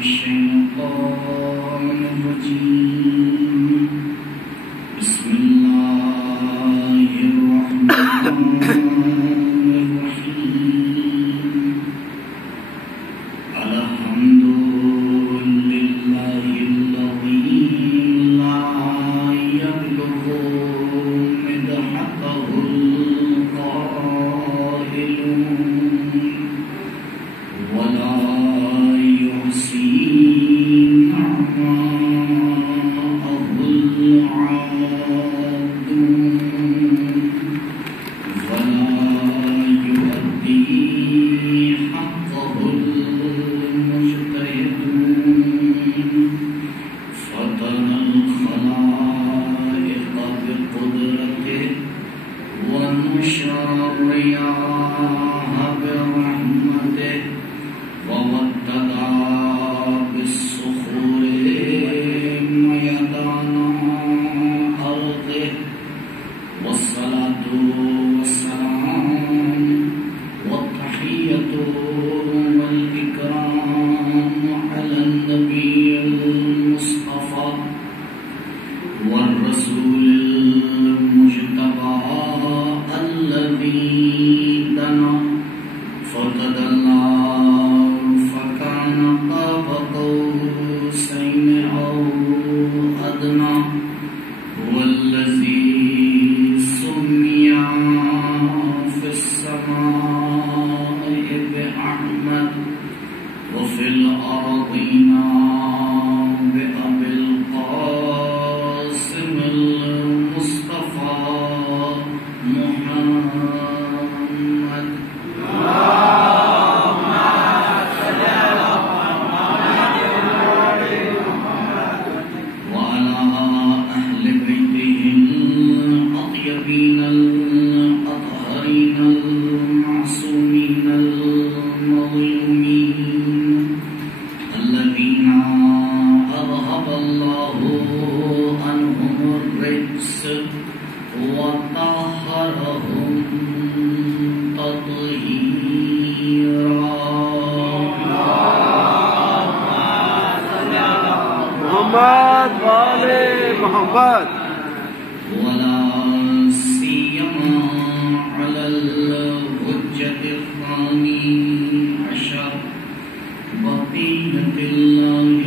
الشيطان الرجيم بسم الله الرحمن الرحيم الحمد لله الذي لا يبلغ مدحته القائلون ولا يحصي نعماءه العادون ولا يؤدي حقه المجتهدون فترى الخلائق بقدرته ونشر الرياح برحمته ووتدا بالصخور ميدان أرضه والصلاة والسلام والتحية والإكرام على النبي المصطفى والرسول المجتبى الذي دنا فتدلى فكان قاب قوسين أو أدنى هو الذي سمي في السماء بأحمد وفي الأرضين بأبي القاسم المصطفى محمد وعلى أهل بيته الأطيبين الأطهرين المعصومين المظلومين الذين أذهب الله عنهم الرجس وطهرهم تطهيرا محمد والے محمد ولا سيما على الحجة الثاني عشر بقية الله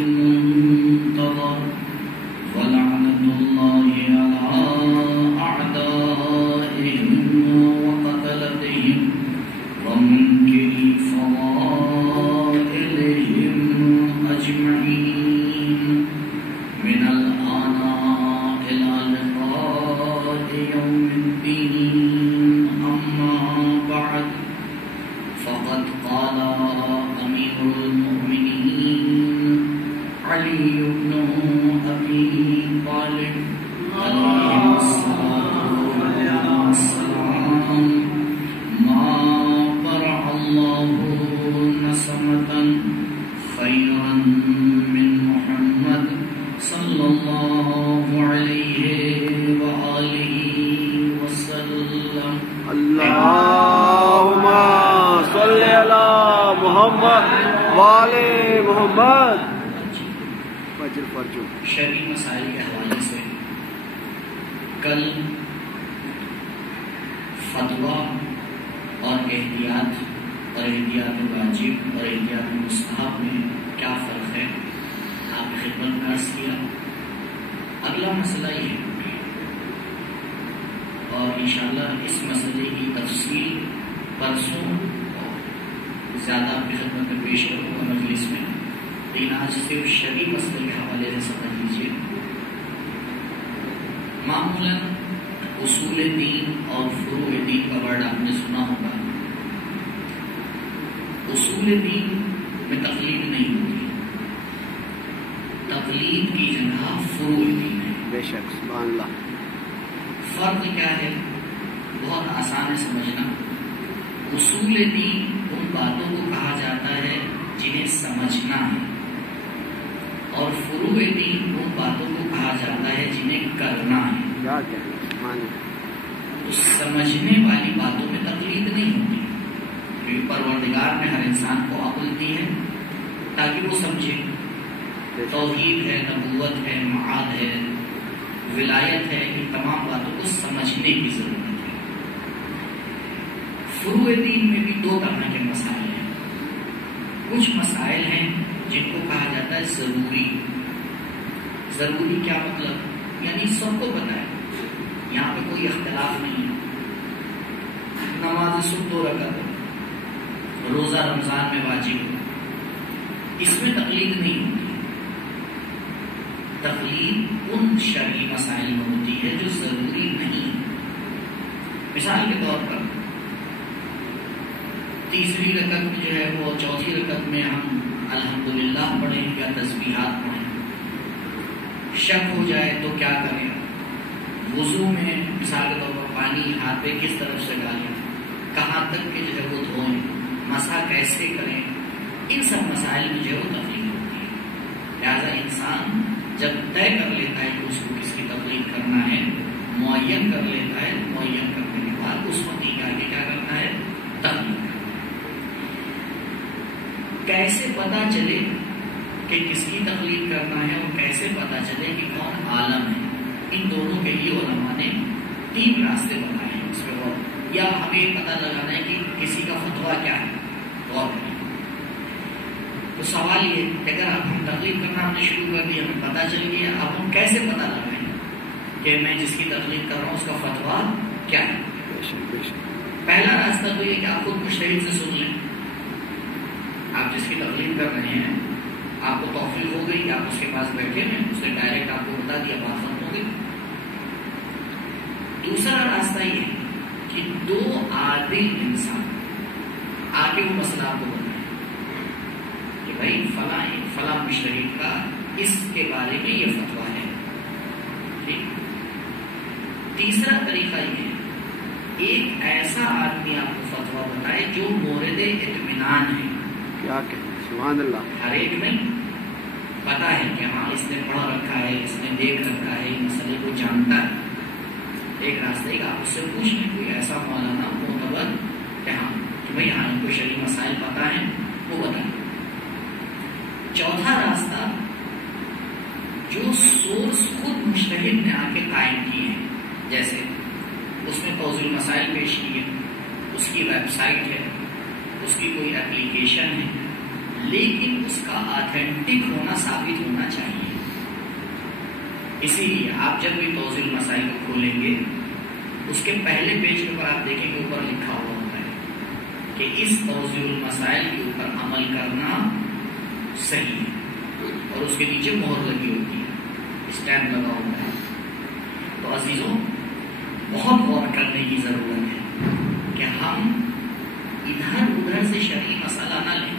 المنتظر ولعنة الله على أعدائهم وقتلتهم ومنكري فضائلهم أجمعين من الآن إلى لقاء يوم الدين أما بعد فقد قال أمير المؤمنين علي بن أبي طالب عليه الصلاة والسلام ما برع الله نسمة خيرا من محمد صلى الله عليه وآله وسلم اللهم صل على محمد والے محمد فجر فرجو شرعی مسائل کے حوالے سے کل فتویٰ اور احتیاط واجب اور احتیاط مستحب میں کیا فرق ہے آپ کی خدمت میں عرض کیا. اگلا مسئلہ یہ ہے اور انشاءاللہ اس مسئلے کی تفصیل پرسوں زیادہ آپ کی خدمت میں پیش کروں گا مجلس میں، لیکن آج صرف شرعی مسئلے کے حوالے سے سمجھ لیجیے. معمولاً اصول دین اور فروع دین کا ورڈ آپ نے سنا ہوگا. اصول دین میں تقلید نہیں ہوتی، تقلید کی جگہ فروع دین ہے. بے شک سبحان اللہ. فرق کیا ہے؟ بہت آسان ہے سمجھنا. اصول دین ان باتوں کو کہا جاتا ہے جنہیں سمجھنا ہے، اور فروع دین ان باتوں کو کہا جاتا ہے جنہیں کرنا ہے. اس سمجھنے والی باتوں میں تقلید نہیں ہوتی، کیونکہ پروردگار نے ہر انسان کو عقل دی ہے تاکہ وہ سمجھے توحید ہے، نبوت ہے، معاد ہے، ولایت ہے، ان تمام باتوں کو سمجھنے کی ضرورت ہے۔ فروع دین میں بھی دو طرح کے مسائل ہیں۔ کچھ مسائل ہیں جن کو کہا جاتا ہے ضروری۔ ضروری کیا مطلب؟ یعنی سب کو پتہ ہے، یہاں پہ کوئی اختلاف نہیں ہے۔ نماز صبح 2 رکعت، روزہ رمضان میں واجب، اس میں تقلید نہیں ہوتی۔ تقلید ان شرعی مسائل میں ہوتی ہے جو ضروری نہیں۔ مثال کے طور پر تیسری رکعت میں جو ہے وہ چوتھی رکعت میں ہم الحمدللہ پڑھیں یا تسبیحات پڑھیں، شک ہو جائے تو کیا کریں؟ وضو میں مثال کے طور پر پانی ہاتھ پہ کس طرف سے ڈالیں، کہاں تک کہ جو ہے وہ دھوئیں، مسح کیسے کریں، ان سب مسائل میں جو ہے وہ تقلید ہوتی ہے۔ لہٰذا انسان جب طے کر لیتا ہے کہ اس کو کس کی تقلید کرنا ہے، معین کر لیتا ہے، معین کرنے کے بعد اس وقت کے آگے کیا کرنا ہے؟ تقلید کرنا ہے۔ کیسے پتا چلے کہ کس کی تقلید کرنا ہے اور کیسے پتا چلے کہ کون عالم ہے؟ ان دونوں کے لیے علماء نے 3 راستے بتائے ہیں۔ اس پہ یا ہمیں پتہ لگانا ہے کہ کسی کا فتویٰ کیا ہے، غور کریں۔ تو سوال یہ کہ اگر اب ہم تقلید کرنا ہم نے شروع کر دیا، ہمیں پتہ چل گیا، اب ہم کیسے پتہ لگائیں کہ میں جس کی تقلید کر رہا ہوں اس کا فتویٰ کیا ہے؟ پہلا راستہ تو یہ کہ آپ خود مجتہد سے سن لیں۔ آپ جس کی تقلید کر رہے ہیں، آپ کو توفیق ہو گئی کہ آپ اس کے پاس بیٹھے ہیں، اس نے ڈائریکٹ آپ کو بتا دیا، بات ختم ہو گئی۔ دوسرا راستہ یہ ہے کہ 2 عادل انسان آگے وہ مسئلہ آپ کو بتائیں کہ بھائی فلاں مجتہد کا اس کے بارے میں یہ فتویٰ ہے۔ ٹھیک۔ تیسرا طریقہ یہ ہے ایک ایسا آدمی آپ کو فتویٰ بتائے جو مورد اطمینان ہے۔ کیا کہ سبحان اللہ، ہر ایک میں پتا ہے کہ ہاں اس نے پڑھ رکھا ہے، اس نے دیکھ رکھا ہے، اس مسئلے کو جانتا ہے۔ ایک راستہ کہ آپ اس سے پوچھ لیں کوئی ایسا مولانا معتبر کہ ہاں کہ بھائی ہاں ان کو شرعی مسائل پتا ہے، وہ بتائیں۔ چوتھا راستہ جو سورس خود مجتہد نے آ کے قائم کیے ہیں، جیسے اس نے توضیح المسائل پیش کیے، اس کی ویب سائٹ ہے، اس کی کوئی اپلیکیشن ہے، لیکن اس کا آتھینٹک ہونا ثابت ہونا چاہیے۔ اسی لیے آپ جب بھی توضیح المسائل کو کھولیں گے، اس کے پہلے پیج کے اوپر آپ دیکھیں گے اوپر لکھا ہوا ہوتا ہے کہ اس توضیح المسائل کے اوپر عمل کرنا صحیح ہے، اور اس کے نیچے مہر لگی ہوتی ہے، اسٹیمپ لگا ہوتا ہے۔ تو عزیزوں، بہت غور کرنے کی ضرورت ہے کہ ہم ادھر ادھر سے شرعی مسئلہ نہ لیں،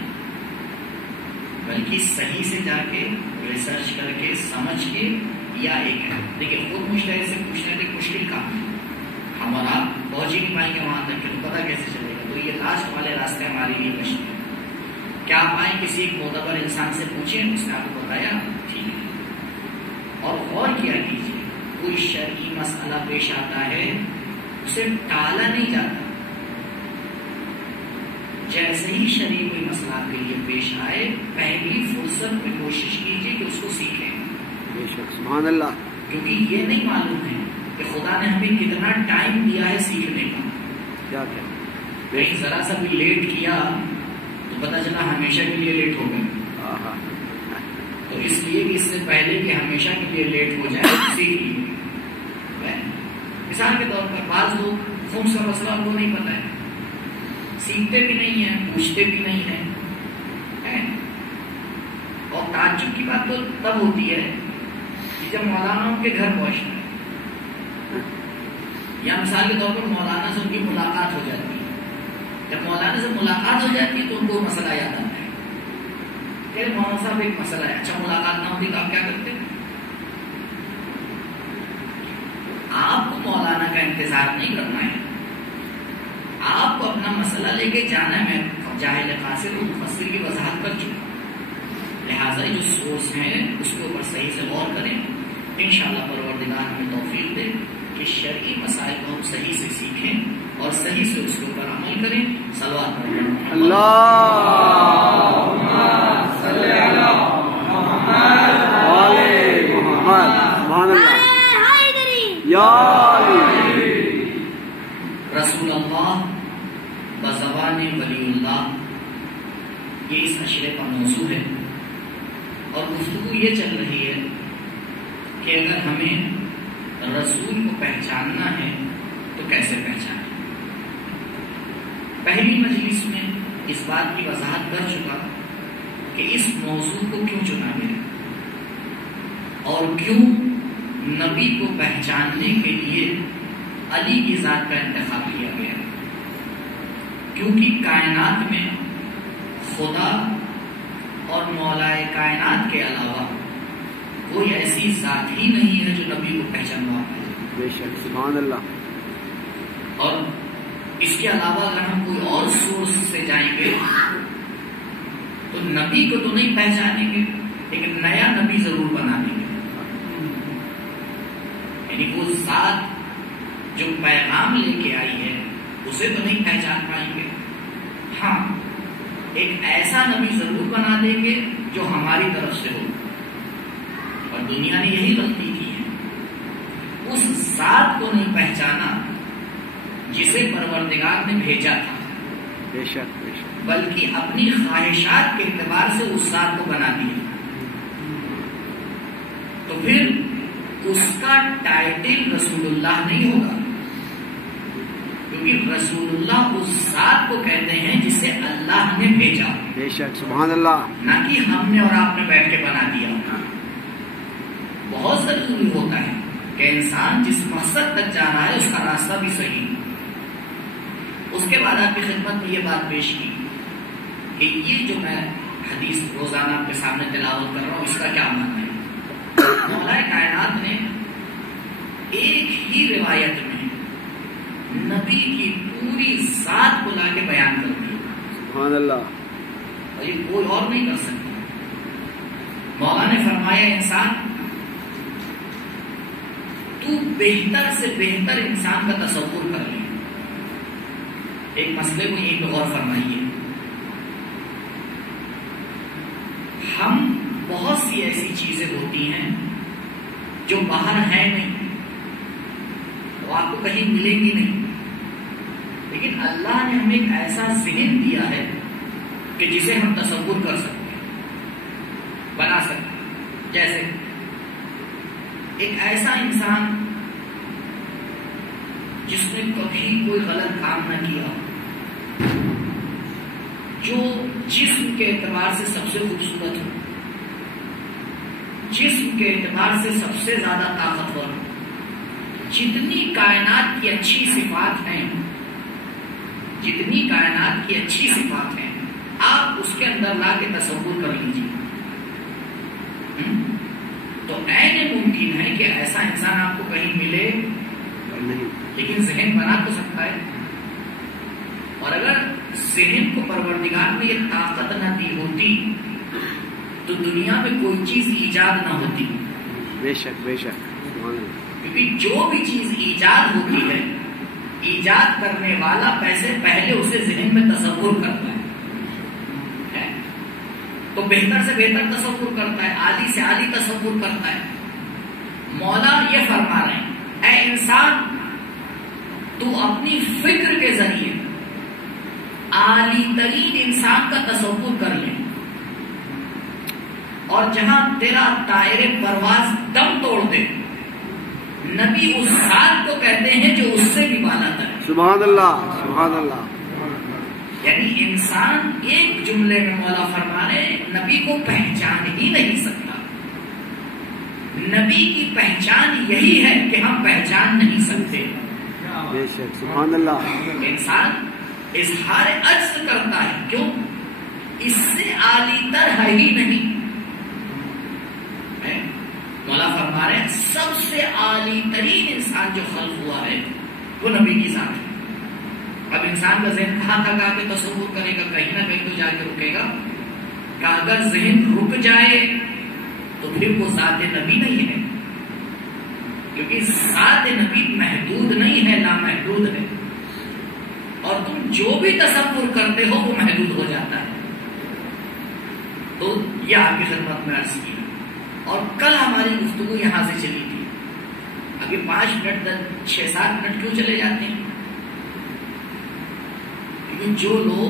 بلکہ صحیح سے جا کے ریسرچ کر کے سمجھ کے، یا ایک ہے دیکھیے خود مجتہد سے پوچھنے میں مشکل کام ہے، ہم اور آپ پہنچ ہی نہیں پائیں گے وہاں تک، کہ پتہ کیسے چلے گا؟ تو یہ لاسٹ والے راستے ہمارے لیے کشتی ہے۔ کیا آپ آئیں کسی ایک معتبر انسان سے پوچھیں، اس نے آپ کو بتایا، ٹھیک ہے، اور غور کیا کیجیے، کوئی شرعی مسئلہ پیش آتا ہے اسے ٹالا نہیں جاتا۔ جیسے ہی شرعی کوئی مسئلہ آپ کے لیے پیش آئے، پہلی فرصت میں کوشش کیجیے کہ اس کو سیکھیں۔ بے شک سبحان اللہ، کیونکہ یہ نہیں معلوم ہے کہ خدا نے ہمیں کتنا ٹائم دیا ہے سیکھنے کا۔ کیا کہ کہیں ذرا سا بھی لیٹ کیا تو پتہ چلا ہمیشہ کے لیے لیٹ ہو گئے۔ تو اس لیے کہ اس سے پہلے کہ ہمیشہ کے لیے لیٹ ہو جائے سیکھ لیجیے۔ مثال کے طور پر بعض لوگ خمس کا مسئلہ ان کو نہیں پتہ ہے، سیکھتے بھی نہیں ہیں، پوچھتے بھی نہیں ہیں، اور تعجب کی بات تو تب ہوتی ہے کہ جب مولانا ان کے گھر پہنچتا ہے، یا مثال کے طور پر مولانا سے ان کی ملاقات ہو جاتی ہے۔ جب مولانا سے ملاقات ہو جاتی ہے تو ان کو مسئلہ یاد آتا ہے کہ مولانا صاحب ایک مسئلہ ہے، اچھا ملاقات نہ ہوتی تو آپ کیا کرتے؟ آپ کو مولانا کا انتظار نہیں کرنا ہے، آپ کو اپنا مسئلہ لے کے جانا ہے۔ میں جاہل قاصر اور مفسر کی وضاحت کر چکا، لہٰذا جو سورس ہیں اس کے اوپر صحیح سے غور کریں۔ انشاءاللہ پروردگار ہمیں توفیق دے کہ شرعی مسائل کو ہم صحیح سے سیکھیں اور صحیح سے اس کے اوپر عمل کریں۔ صلوات پڑھیں۔ اللہ یہ اس اشرے کا موضوع ہے، اور گفتگو یہ چل رہی ہے کہ اگر ہمیں رسول کو پہچاننا ہے تو کیسے پہچانیں۔ پہلی مجلس میں اس بات کی وضاحت کر چکا کہ اس موضوع کو کیوں چنا گیا اور کیوں نبی کو پہچاننے کے لیے علی کی ذات کا انتخاب کیا گیا، کیونکہ کائنات میں خدا اور مولائے کائنات کے علاوہ کوئی ایسی ذات ہی نہیں ہے جو نبی کو پہچانوا پائے۔ بے شک، سبحان اللہ۔ اور اس کے علاوہ اگر ہم کوئی اور سورس سے جائیں گے تو نبی کو تو نہیں پہچانیں گے، لیکن نیا نبی ضرور بنا دیں گے۔ یعنی وہ ذات جو پیغام لے کے آئی ہے اسے تو نہیں پہچان پائیں گے، ہاں ایک ایسا نبی ضرور بنا دیں گے جو ہماری طرف سے ہو، اور دنیا نے یہی غلطی کی ہے، اس ذات کو نہیں پہچانا جسے پروردگار نے بھیجا تھا، بے شک بے شک، بلکہ اپنی خواہشات کے اعتبار سے اس ذات کو بنا دیا۔ تو پھر اس کا ٹائٹل رسول اللہ نہیں ہوگا، کیونکہ رسول اللہ اس ذات کو کہتے ہیں جسے اللہ نے بھیجا، بے شک، سبحان اللہ۔ نہ کہ ہم نے اور آپ نے بیٹھ کے بنا دیا۔ بہت ضروری ہوتا ہے کہ انسان جس مقصد تک جا رہا ہے اس کا راستہ بھی صحیح۔ اس کے بعد آپ کی خدمت میں یہ بات پیش کی کہ یہ جو میں حدیث روزانہ آپ کے سامنے تلاوت کر رہا ہوں اس کا کیا معنی ہے۔ مولا کائنات نے ایک ہی روایت میں نبی کی پوری ذات کو لا کے بیان کر دی، سبحان اللہ۔ اور یہ کوئی اور نہیں کر سکتا۔ مولا نے فرمایا انسان تو بہتر سے بہتر انسان کا تصور کر لے۔ ایک مسئلے کو یہیں پہ غور فرمائیے، ہم بہت سی ایسی چیزیں ہوتی ہیں جو باہر ہیں نہیں، وہ آپ کو کہیں ملیں گی نہیں، لیکن اللہ نے ہمیں ایک ایسا ذہن دیا ہے کہ جسے ہم تصور کر سکتے ہیں، بنا سکتے ہیں۔ جیسے ایک ایسا انسان جس نے کبھی کوئی غلط کام نہ کیا، جو جسم کے اعتبار سے سب سے خوبصورت ہو، جسم کے اعتبار سے سب سے زیادہ طاقتور ہو، جتنی کائنات کی اچھی صفات ہیں، جتنی کائنات کی اچھی صفات ہیں آپ اس کے اندر لا کے تصور کر لیجیے، تو عین ممکن ہے کہ ایسا انسان آپ کو کہیں ملے نہیں، لیکن ذہن بنا تو سکتا ہے۔ اور اگر ذہن کو پروردگار نے یہ طاقت نہ دی ہوتی تو دنیا میں کوئی چیز ایجاد نہ ہوتی، بے شک بے شک، سبحان اللہ۔ کیونکہ جو بھی چیز ایجاد ہوتی ہے ایجاد کرنے والا پہلے اسے ذہن میں تصور کرتا ہے، تو بہتر سے بہتر تصور کرتا ہے، عالی سے عالی تصور کرتا ہے۔ مولا یہ فرما رہے ہیں اے انسان تو اپنی فکر کے ذریعے عالی ترین انسان کا تصور کر لے، اور جہاں تیرا دائرے پرواز دم توڑ دے، نبی اس ذات کو کہتے ہیں جو اس سے بھی بالا تر ہے۔ سبحان اللہ، سبحان اللہ۔ یعنی انسان ایک جملے میں مولا فرما رہے نبی کو پہچان ہی نہیں سکتا۔ نبی کی پہچان یہی ہے کہ ہم پہچان نہیں سکتے۔ بے شک، سبحان اللہ۔ انسان اظہار عجز کرتا ہے، کیوں؟ اس سے عالی تر ہے ہی نہیں۔ مولا فرما رہے ہیں سب سے عالی ترین انسان جو خلق ہوا ہے وہ نبی کی ذات ہے۔ اب انسان کا ذہن کہاں تک آ کے تصور کرے گا؟ کہیں نہ کہیں تو جا کے رکے گا کہ اگر ذہن رک جائے تو پھر وہ ذات نبی نہیں ہے، کیونکہ ذات نبی محدود نہیں ہے، لامحدود ہے، اور تم جو بھی تصور کرتے ہو وہ محدود ہو جاتا ہے۔ تو یہ آپ کی خدمت میں عرض کی، اور کل ہماری گفتگو یہاں سے چلی تھی۔ ابھی 5 منٹ 6-7 منٹ کیوں چلے جاتے ہیں؟ کیونکہ جو لوگ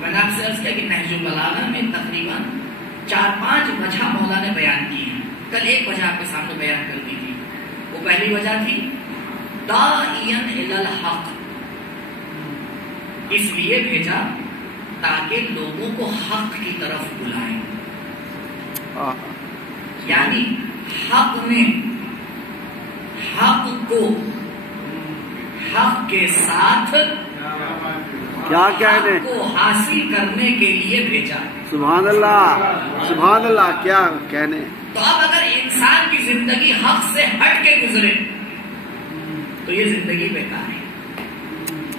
تو میں نے آپ سے عرض کیا کہ نہج البلاغہ میں تقریباً 4-5 وجہ مولا نے بیان کی ہیں. کل ایک وجہ آپ کے سامنے بیان کر دی تھی. وہ پہلی وجہ تھی داعیاً الی الحق، اس لیے بھیجا تاکہ لوگوں کو حق کی طرف بلائیں. یعنی حق میں حق کو حق کے ساتھ کیا کہنے حق کو حاصل کرنے کے لیے بھیجا. سبحان اللہ سبحان اللہ، کیا کہنے. تو اب اگر انسان کی زندگی حق سے ہٹ کے گزرے تو یہ زندگی بیکار ہے.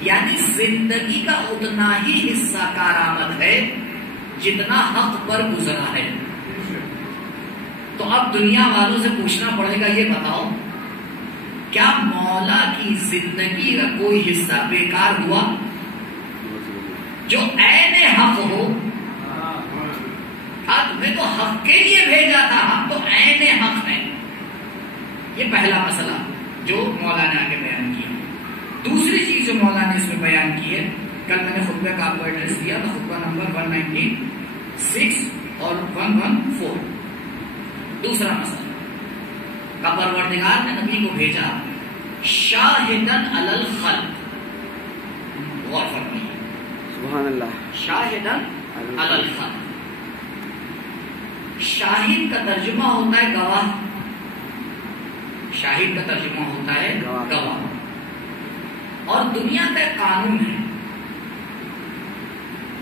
یعنی زندگی کا اتنا ہی حصہ کارآمد ہے جتنا حق پر گزرا ہے. تو اب دنیا والوں سے پوچھنا پڑے گا، یہ بتاؤ کیا مولا کی زندگی کا کوئی حصہ بیکار ہوا؟ جو عین حق ہو. ہاں تمہیں تو حق کے لیے بھیجا تھا، ہم تو عین حق ہیں. یہ پہلا مسئلہ جو مولا نے آگے بیان کیا. دوسری چیز جو مولا نے اس میں بیان کی ہے، کل میں نے خطبے کا آپ کو ایڈریس دیا تھا، خطبہ نمبر 196 اور 114. دوسرا مسئلہ کا پروردگار نے نبی کو بھیجا شاہدن علی الخلق. غور فرمائیے، سبحان اللہ. شاہدن علی الخلق. شاہد کا ترجمہ ہوتا ہے گواہ. شاہد کا ترجمہ ہوتا ہے گواہ. اور دنیا کا ایک قانون ہے،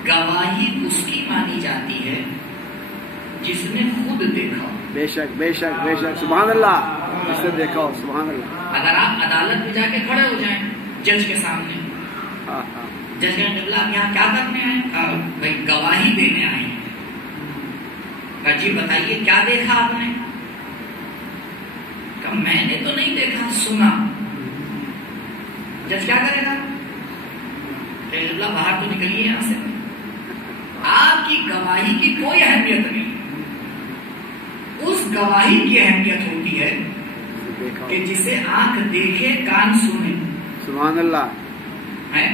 گواہی اس کی مانی جاتی ہے جس نے خود دیکھا. بے شک بے شک بے شک، سبحان اللہ. جس نے دیکھا ہو، سبحان اللہ. اگر آپ عدالت میں جا کے کھڑے ہو جائیں جج کے سامنے، جج کے قبلہ آپ یہاں کیا کرنے آئے؟ بھائی گواہی دینے آئے ہیں. جی بتائیے کیا دیکھا آپ نے؟ کہ میں نے تو نہیں دیکھا، سنا. جج کیا کرے گا؟ قبلہ باہر تو نکلیے یہاں سے. آپ کی گواہی کی کوئی اہمیت نہیں. اس گواہی کی اہمیت ہوتی ہے کہ جسے آنکھ دیکھے کان سنے. سبحان اللہ. ہے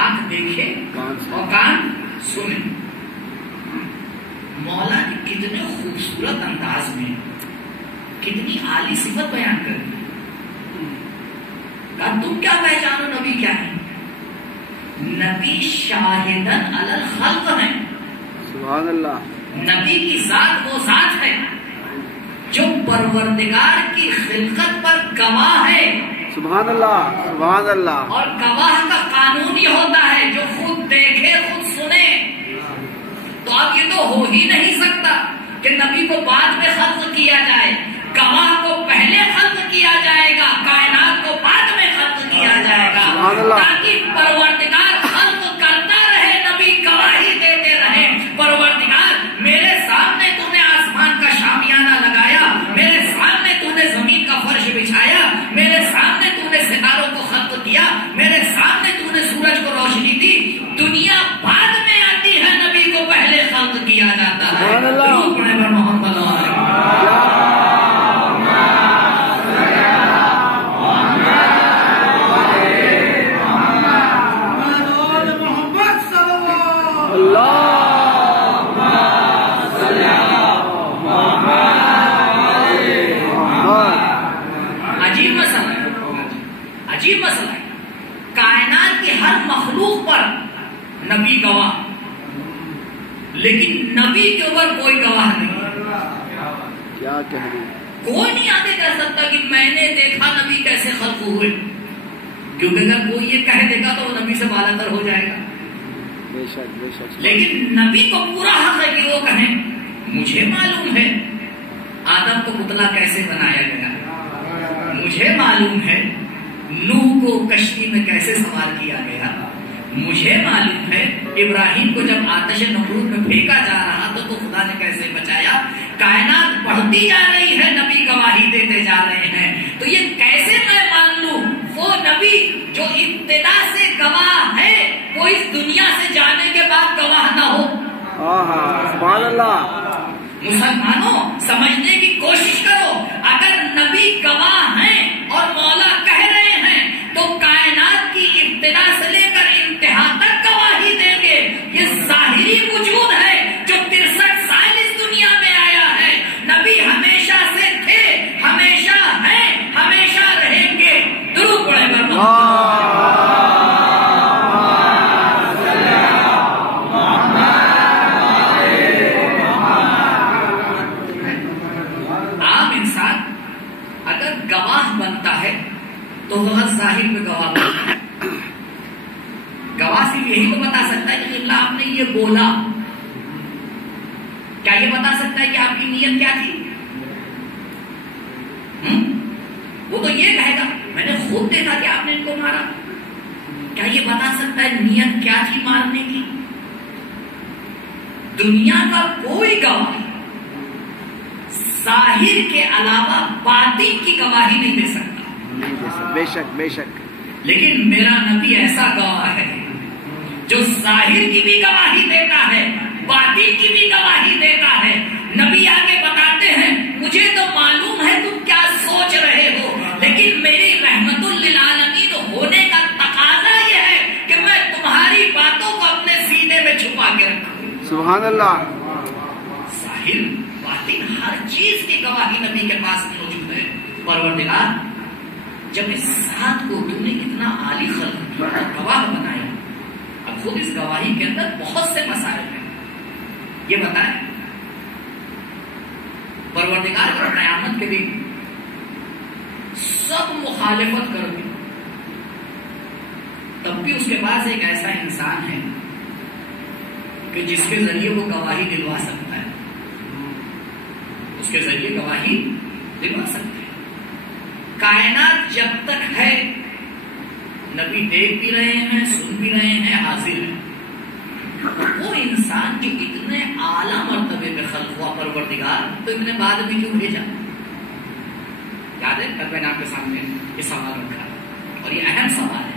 آنکھ دیکھے اور کان سنے. مولا نے کتنے خوبصورت انداز میں کتنی اعلی صفت بیان کر دی. کہا تم کیا پہچانو نبی کیا ہے؟ نبی شاہدن علی الخلق ہے. سبحان اللہ. نبی کی ذات وہ ذات ہے جو پروردگار کی خلقت پر گواہ ہے. سبحان اللہ سبحان اللہ. اور گواہ کا قانون یہ ہوتا ہے جو خود دیکھے خود سنے. تو اب یہ تو ہو ہی نہیں سکتا کہ نبی کو بعد میں خلق کیا جائے. گواہ کو پہلے خلق کیا جائے گا، کائنات کو بعد میں خلق کیا جائے گا، تاکہ پروردگار خلق کرتا رہے، نبی گواہی دیتے رہے. پروردگار میرے سامنے تو نے آسمان کا شامیانہ لگایا، میرے سامنے تو نے زمین کا فرش بچھایا، میرے سامنے تو نے ستاروں کو خلق کیا، میرے سامنے تو نے سورج کو روشنی دی. دنیا بعد میں آتی ہے، نبی کو پہلے خلق کیا جاتا ہے. محمد عجیب مسئلہ ہے. کائنات کی ہر مخلوق پر نبی گواہ، لیکن نبی کے اوپر کوئی گواہ نہیں. کیا کہنا. کوئی نہیں آگے کہہ سکتا کہ میں نے دیکھا نبی کیسے خلق ہوئے، کیونکہ اگر کوئی یہ کہہ دے گا تو وہ نبی سے بالاتر ہو جائے گا. بے شک بے شک. لیکن نبی کو پورا حق ہے کہ وہ کہیں مجھے معلوم ہے آدم کو پتلا کیسے بنایا گیا، مجھے معلوم ہے نوح کو کشتی میں کیسے سوار کیا گیا، مجھے معلوم ہے ابراہیم کو جب آتش نمرود میں پھینکا جا رہا تو خدا نے کیسے بچایا. کائنات بڑھتی جا رہی ہے، نبی گواہی دیتے جا رہے ہیں. تو یہ کیسے میں مان لوں وہ نبی جو ابتدا سے گواہ ہے وہ اس دنیا سے جانے کے بعد گواہ نہ ہو. سبحان اللہ. مسلمانوں سمجھنے کی کوشش کرو، اگر نبی گواہ ہیں اور مولا کہہ رہے ہیں تو کائنات کی ابتدا سے لے کر انتہا تک گواہی دیں گے. تو فقط ظاہر میں گواہ بنتا ہے. گواہ صرف یہی تو بتا سکتا ہے کہ اللہ آپ نے یہ بولا. کیا یہ بتا سکتا ہے کہ آپ کی نیت کیا تھی؟ وہ تو یہ کہے گا میں نے خود دیکھا کہ آپ نے ان کو مارا. کیا یہ بتا سکتا ہے نیت کیا تھی مارنے کی؟ دنیا کا کوئی گواہ ظاہر کے علاوہ باطن کی گواہی نہیں دے سکتا. بے شک بے شک. لیکن میرا نبی ایسا گواہ ہے جو ظاہر کی بھی گواہی دیتا ہے, باطن کی بھی گواہی دیتا ہے. نبی آگے بتاتے ہیں مجھے تو معلوم ہے تم کیا سوچ رہے ہو, لیکن میری رحمت للعالمین ہونے کا تقاضا یہ ہے کہ میں تمہاری باتوں کو اپنے سینے میں چھپا کے رکھوں. سبحان اللہ. ظاہر باطن ہر چیز کی گواہی نبی کے پاس موجود ہے. پروردگار جب اس ذات کو تم نے اتنا عالی خلق کیا, گواہ بنایا, اب خود اس گواہی کے اندر بہت سے مسائل ہیں. یہ بتائیں پروردگار پر قیامت کے دن سب مخالفت کر کے تب بھی اس کے پاس ایک ایسا انسان ہے کہ جس کے ذریعے وہ گواہی دلوا سکتا ہے, اس کے ذریعے گواہی دلوا سکتا ہے. کائنات جب تک ہے نبی دیکھ بھی رہے ہیں, سن بھی رہے ہیں, حاضر ہیں. وہ انسان جو اتنے اعلیٰ مرتبے پہ خلق ہوا پروردگار تو اتنے بعد میں کیوں بھیجا؟ یاد ہے کل میں نے آپ کے سامنے یہ سوال رکھا اور یہ اہم سوال ہے,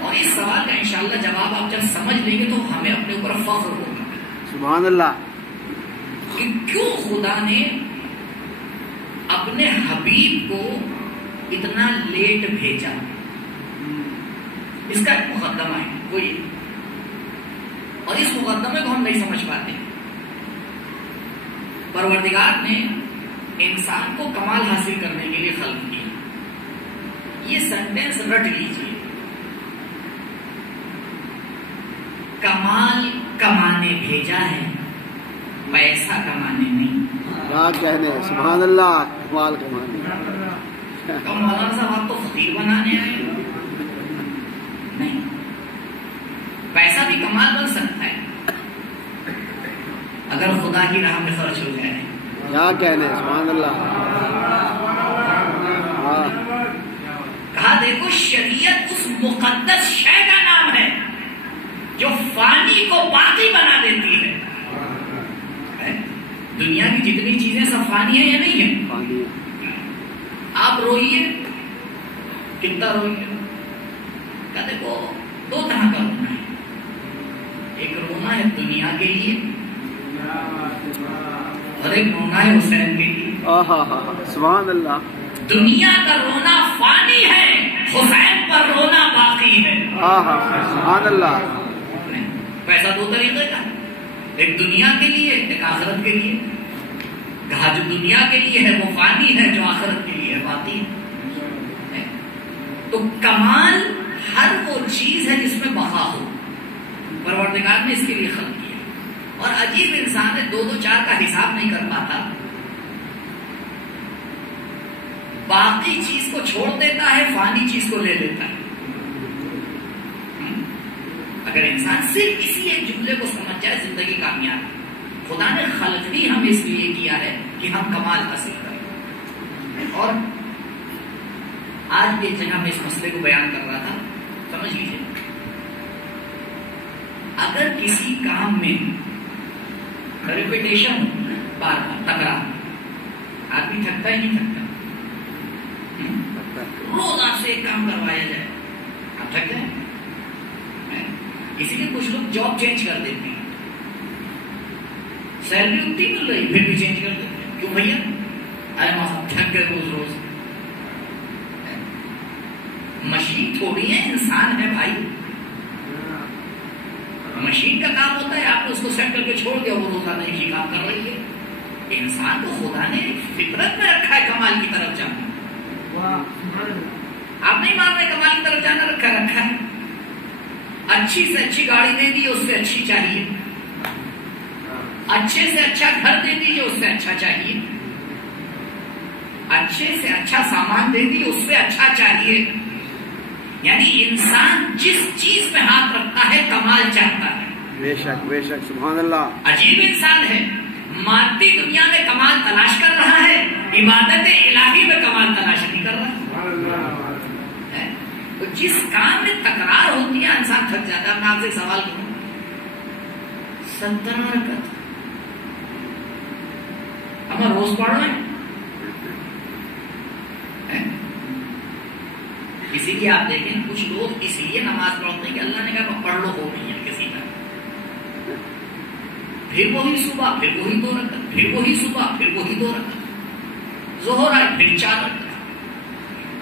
اور اس سوال کا انشاءاللہ جواب آپ جب سمجھ لیں گے تو ہمیں اپنے اوپر فخر ہوگا. سبحان اللہ. کہ کیوں خدا نے اپنے حبیب کو اتنا لیٹ بھیجا. اس کا ایک مقدمہ ہے کوئی, اور اس مقدمے کو ہم نہیں سمجھ پاتے. پروردگار نے انسان کو کمال حاصل کرنے کے لیے خلق کیا. یہ سینٹینس رٹ لیجیے, کمال کمانے بھیجا ہے, پیسہ کمانے نہیں. کیا کہنے, سبحان اللہ. کمال کمانے. مولانا صاحب آپ تو فقیر بنانے آئے نہیں. پیسہ بھی کمال بن سکتا ہے اگر خدا کی راہ میں خرچ ہو جائے. کیا کہنے, سبحان اللہ. کہا دیکھو شریعت اس مقدس شے کا نام ہے جو فانی کو باقی بنا دیتی ہے. دنیا کی جتنی چیزیں سب فانی ہیں یا نہیں ہیں؟ فانی. آپ روئیے, کتنا روئیے. کہا دیکھو دو طرح کا رونا ہے. ایک رونا ہے دنیا کے لیے اور ایک رونا ہے حسین کے لیے. سبحان اللہ. دنیا کا رونا فانی ہے, حسین پر رونا باقی ہے. سبحان اللہ. پیسہ دو طریقے کا, ایک دنیا کے لیے ایک آخرت کے لیے. کہا جو دنیا کے لیے ہے وہ فانی ہے, جو آخرت کے لیے ہے باقی ہے. تو کمال ہر وہ چیز ہے جس میں بقا ہو. پروردگار نے اس کے لیے خلق کیا, اور عجیب انسان ہے, دو چار کا حساب نہیں کر پاتا, باقی چیز کو چھوڑ دیتا ہے, فانی چیز کو لے لیتا ہے. اگر انسان صرف اسی ایک جملے کو سمجھ جائے زندگی کامیاب ہے. خدا نے خلق بھی ہم اس لیے کیا ہے کہ ہم کمال حاصل کریں. اور آج بھی ایک جگہ میں اس مسئلے کو بیان کر رہا تھا, سمجھ لیجیے. اگر کسی کام میں ریپیٹیشن بار بار تکرار, آدمی تھکتا ہی نہیں تھکتا. روز آپ سے ایک کام کروایا جائے آپ تھک جائیں. اسی لیے کچھ لوگ جاب چینج کر دیتے ہیں, سیلری اتنی مل رہی پھر بھی چینج کر دیتے ہیں. کیوں بھیا؟ ارے تھک گئے روز روز. مشین تھوڑی ہے, انسان ہے بھائی. مشین کا کام ہوتا ہے آپ نے اس کو سیٹ کر کے چھوڑ دیا, وہ روزانہ ہی کام کر رہی ہے. انسان کو خدا نے فطرت میں رکھا ہے کمال کی طرف جانا. آپ نہیں مان رہے کمال کی طرف جانا رکھا ہے. اچھی سے اچھی گاڑی دے دی, اس سے اچھی چاہیے. اچھے سے اچھا گھر دے دیجیے, اس سے اچھا چاہیے. اچھے سے اچھا سامان دے دی، اس سے اچھا چاہیے. یعنی انسان جس چیز میں ہاتھ رکھتا ہے کمال چاہتا ہے. بے شک بے شک، سبحان اللہ. عجیب انسان ہے، مادی دنیا میں کمال تلاش کر رہا ہے، عبادت الہی میں کمال تلاش نہیں کر رہا. تو جس کام میں تکرار ہوتی ہے انسان تھک جاتا ہے. میں آپ سے ایک سوال کروں، 17 رکعت ہم روز پڑھ رہے ہیں. اسی لیے آپ دیکھیں کچھ لوگ اس لیے نماز پڑھتے ہیں کہ اللہ نے کہا پڑھ لو، ہو نہیں ہے کسی کا. پھر وہی صبح، پھر وہی 2 رکعت، پھر وہی صبح، پھر وہی 2 رکعت، ظہر آئے پھر 4 رکعت.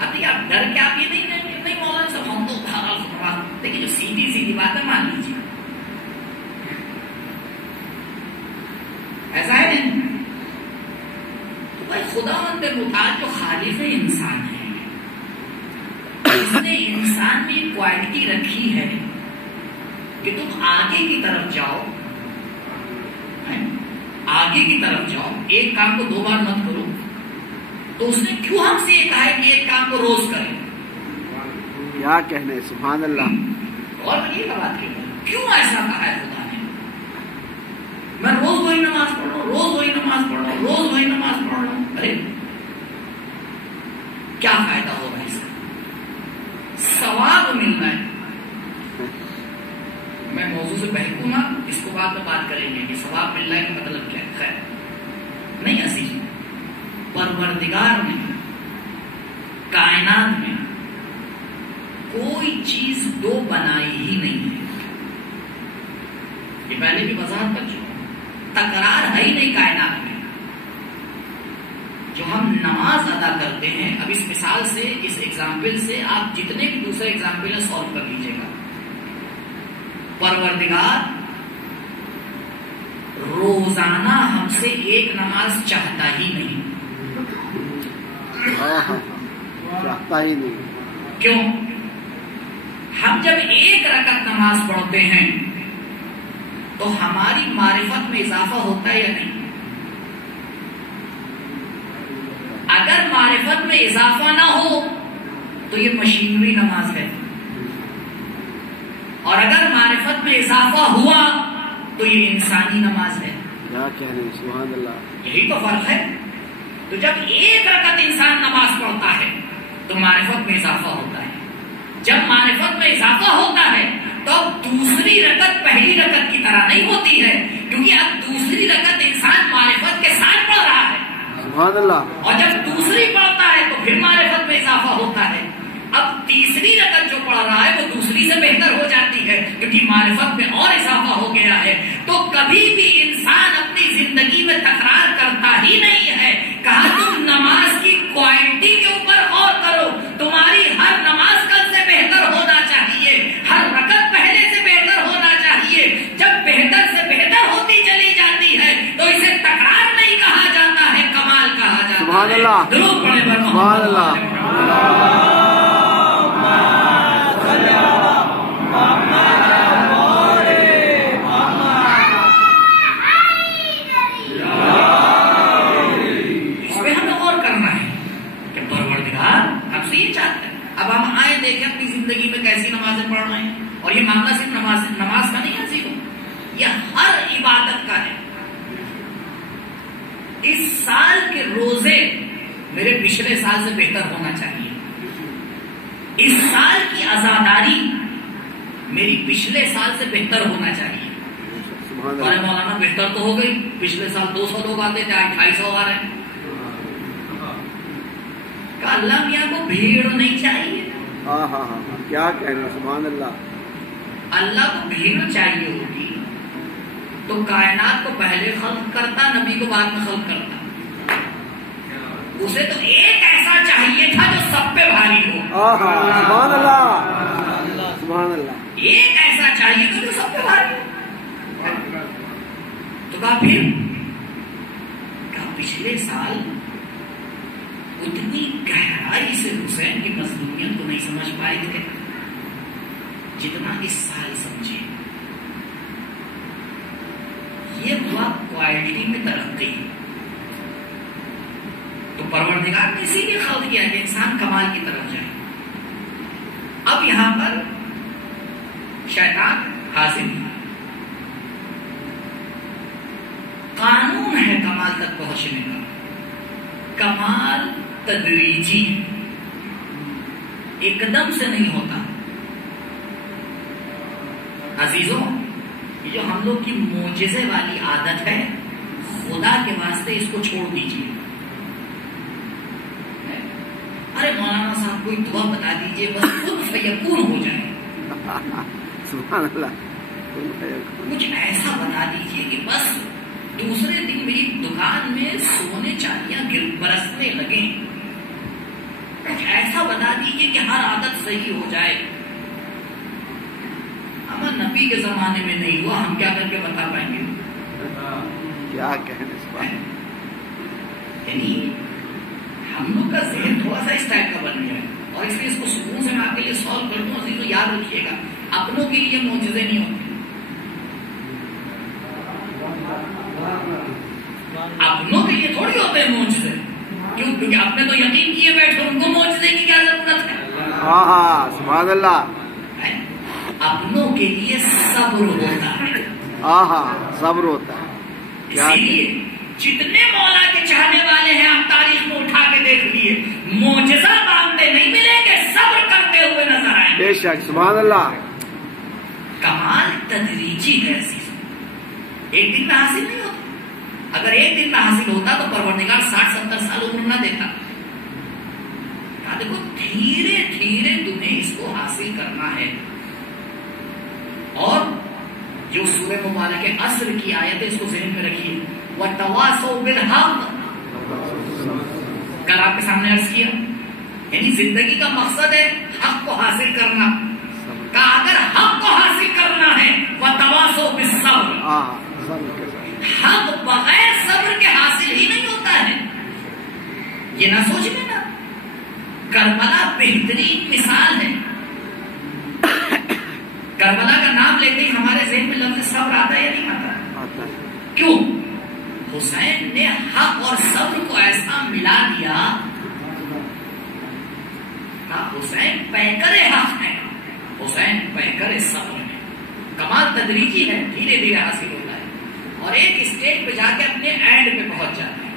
ابھی آپ ڈر کے آپ یہ نہیں کہیں گے نہیں مولانا صاحب ہم تو نماز، لیکن جو سیدھی سیدھی بات ہے مان لیجیے ایسا ہے نہیں. تو بھائی خداوند متعال جو خالق انسان ہے، اس نے انسان میں ایک کوالٹی رکھی ہے کہ تم آگے کی طرف جاؤ، آگے کی طرف جاؤ، ایک کام کو 2 بار مت کرو. تو اس نے کیوں ہم سے یہ کہا ہے کہ ایک کام کو روز کریں؟ کیا کہنے، سبحان اللہ. اور یہ بات کیوں ایسا کہا ہے خدا نے؟ میں روز وہی نماز پڑھ رہا ہوں، روز وہی نماز پڑھ رہا ہوں، روز وہی نماز پڑھ رہا ہوں. ارے کیا فائدہ ہوگا اس کا؟ ثواب ملنا ہے. میں موضوع سے بہکوں نا، اس کو بعد میں بات کریں گے کہ ثواب مل رہا ہے کا مطلب کیا ہے. نہیں عزیز، پروردگار نے کائنات میں کوئی چیز 2 بنائی ہی نہیں ہے. یہ پہلے بھی وضاحت کر چکا ہوں، تکرار ہے ہی نہیں کائنات میں. جو ہم نماز ادا کرتے ہیں، اب اس مثال سے، اس ایگزامپل سے آپ جتنے بھی دوسرے ایگزامپل ہیں سالو کر لیجیے گا. پروردگار روزانہ ہم سے ایک نماز چاہتا ہی نہیں. چاہتا ہی نہیں. کیوں؟ ہم جب 1 رکعت نماز پڑھتے ہیں تو ہماری معرفت میں اضافہ ہوتا ہے یا نہیں؟ اگر معرفت میں اضافہ نہ ہو تو یہ مشینری نماز ہے، اور اگر معرفت میں اضافہ ہوا تو یہ انسانی نماز ہے. کیا کہنے، سبحان اللہ. یہی تو فرق ہے. تو جب 1 رکعت انسان نماز پڑھتا ہے تو معرفت میں اضافہ ہوتا ہے. جب معرفت میں اضافہ ہوتا ہے تو اب دوسری رکعت پہلی رکعت کی طرح نہیں ہوتی ہے، کیونکہ اب دوسری رکعت انسان معرفت کے ساتھ پڑھ رہا ہے. سبحان اللہ. اور جب دوسری پڑھتا ہے تو پھر معرفت میں اضافہ ہوتا ہے. اب تیسری رکعت جو پڑھ رہا ہے وہ دوسری سے بہتر ہو جاتی ہے، کیونکہ معرفت میں اور اضافہ ہو گیا ہے. تو کبھی بھی انسان اپنی زندگی میں تکرار کرتا ہی نہیں ہے. کہا تم نماز کی کوالٹی کے اوپر غور کرو، تمہاری ہر نماز کل سے بہتر ہونا چاہیے، ہر رکعت پہلے سے بہتر ہونا چاہیے. جب بہتر سے بہتر ہوتی چلی جاتی ہے تو اسے تکرار نہیں کہا جاتا ہے، کمال کہا جاتا ہے. سبحان اللہ. درود پڑھیں بڑھو. سبحان اللہ. اب ہم آئے دیکھیں اپنی زندگی میں کیسی نمازیں پڑھ رہے ہیں. اور یہ معاملہ صرف نماز کا نہیں ہے سیکھو، یہ ہر عبادت کا ہے. اس سال کے روزے میرے پچھلے سال سے بہتر ہونا چاہیے. اس سال کی عزاداری میری پچھلے سال سے بہتر ہونا چاہیے. اور مولانا بہتر تو ہو گئی، پچھلے سال 200 لوگ آتے تھے، آج 250 آ رہے ہیں. اللہ میاں کو بھیڑ نہیں چاہیے. کیا کہنا، سبحان اللہ. اللہ کو بھیڑ چاہیے ہوتی تو کائنات کو پہلے خلق کرتا، نبی کو بعد میں خلق کرتا. اسے تو ایک ایسا چاہیے تھا جو سب پہ بھاری ہو. سبحان اللہ. سبحان اللہ. ایک ایسا چاہیے تھا جو سب پہ بھاری ہو. تو کہا پھر پچھلے سال اتنی گہرائی سے حسین کی مضمونیت کو نہیں سمجھ پائے تھے جتنا اس سال سمجھے. یہ ہوا کوالٹی میں ترقی. تو پروردگار نے اسی لیے خلق کیا کہ انسان کمال کی طرف جائے. اب یہاں پر شیطان حاضر ہے. قانون ہے کمال تک پہنچنے کا. کمال تدریجی ہے، ایک دم سے نہیں ہوتا. عزیزوں، یہ جو ہم لوگ کی معجزے والی عادت ہے، خدا کے واسطے اس کو چھوڑ دیجیے. ارے مولانا صاحب کوئی دعا بتا دیجیے بس کن فیکون ہو جائے. سبحان اللہ. کچھ ایسا بتا دیجیے کہ بس دوسرے دن میری دکان میں سونے چاندیاں برسنے لگیں. کچھ ایسا بتا دیجیے کہ ہر عادت صحیح ہو جائے. ہمیں نبی کے زمانے میں نہیں ہوا، ہم کیا کر کے بتا پائیں گے؟ کیا کہنے اس بات. یعنی ہم لوگ کا ذہن تھوڑا سا اس ٹائپ کا بن گیا ہے، اور اس لیے اس کو سکون سے میں آپ کے لیے سالو کر دوں. عزیزوں یاد رکھیے گا، اپنوں کے لیے معجزے نہیں ہوتے، اپنوں کے لیے تھوڑی ہوتے ہیں معجزے. کیوں؟ کیونکہ اپنے تو یقین کیے بیٹھے، ان کو معجزے کی کیا ضرورت ہے؟ ہاں ہاں سبحان اللہ. اپنوں کے لیے صبر ہوتا ہے. ہاں ہاں صبر ہوتا ہے. اسی لیے جتنے مولا کے چاہنے والے ہیں آپ تاریخ میں اٹھا کے دیکھ لیے، معجزہ مانگتے نہیں ملیں گے، صبر کرتے ہوئے نظر آئیں. بے شک سبحان اللہ. کمال تدریجی ہے عزیز، ایک دن میں حاصل نہیں ہوتا. اگر ایک دن میں حاصل ہوتا تو پروردگار 60-70 سال عمر نہ دیتا. دیکھو دھیرے دھیرے تمہیں اس کو حاصل کرنا ہے. اور جو سورہ مبارکہ عصر کی آیت ہے اس کو ذہن میں رکھیے. وَتَوَاصَوْا بِالْحَقِّ، کل آپ کے سامنے عرض کیا، یعنی زندگی کا مقصد ہے حق کو حاصل کرنا. کہ اگر حق کو حاصل کرنا ہے وَتَوَاصَوْا بِالصَّبْرِ، حق بغیر صبر کے حاصل ہی نہیں ہوتا ہے. یہ نہ سوچ لینا، کربلا بہترین مثال ہے. کربلا کا نام لیتے ہی ہمارے ذہن میں لفظ صبر آتا ہے یا نہیں آتا؟ کیوں؟ حسین نے حق اور صبر کو ایسا ملا دیا. حسین پیکر حق ہے، حسین پیکر صبر ہے. کمال تدریجی ہے، دھیرے دھیرے حاصل ہوتا ہے اور ایک اسٹیج پہ جا کے اپنے اینڈ پہ پہنچ جاتا ہے.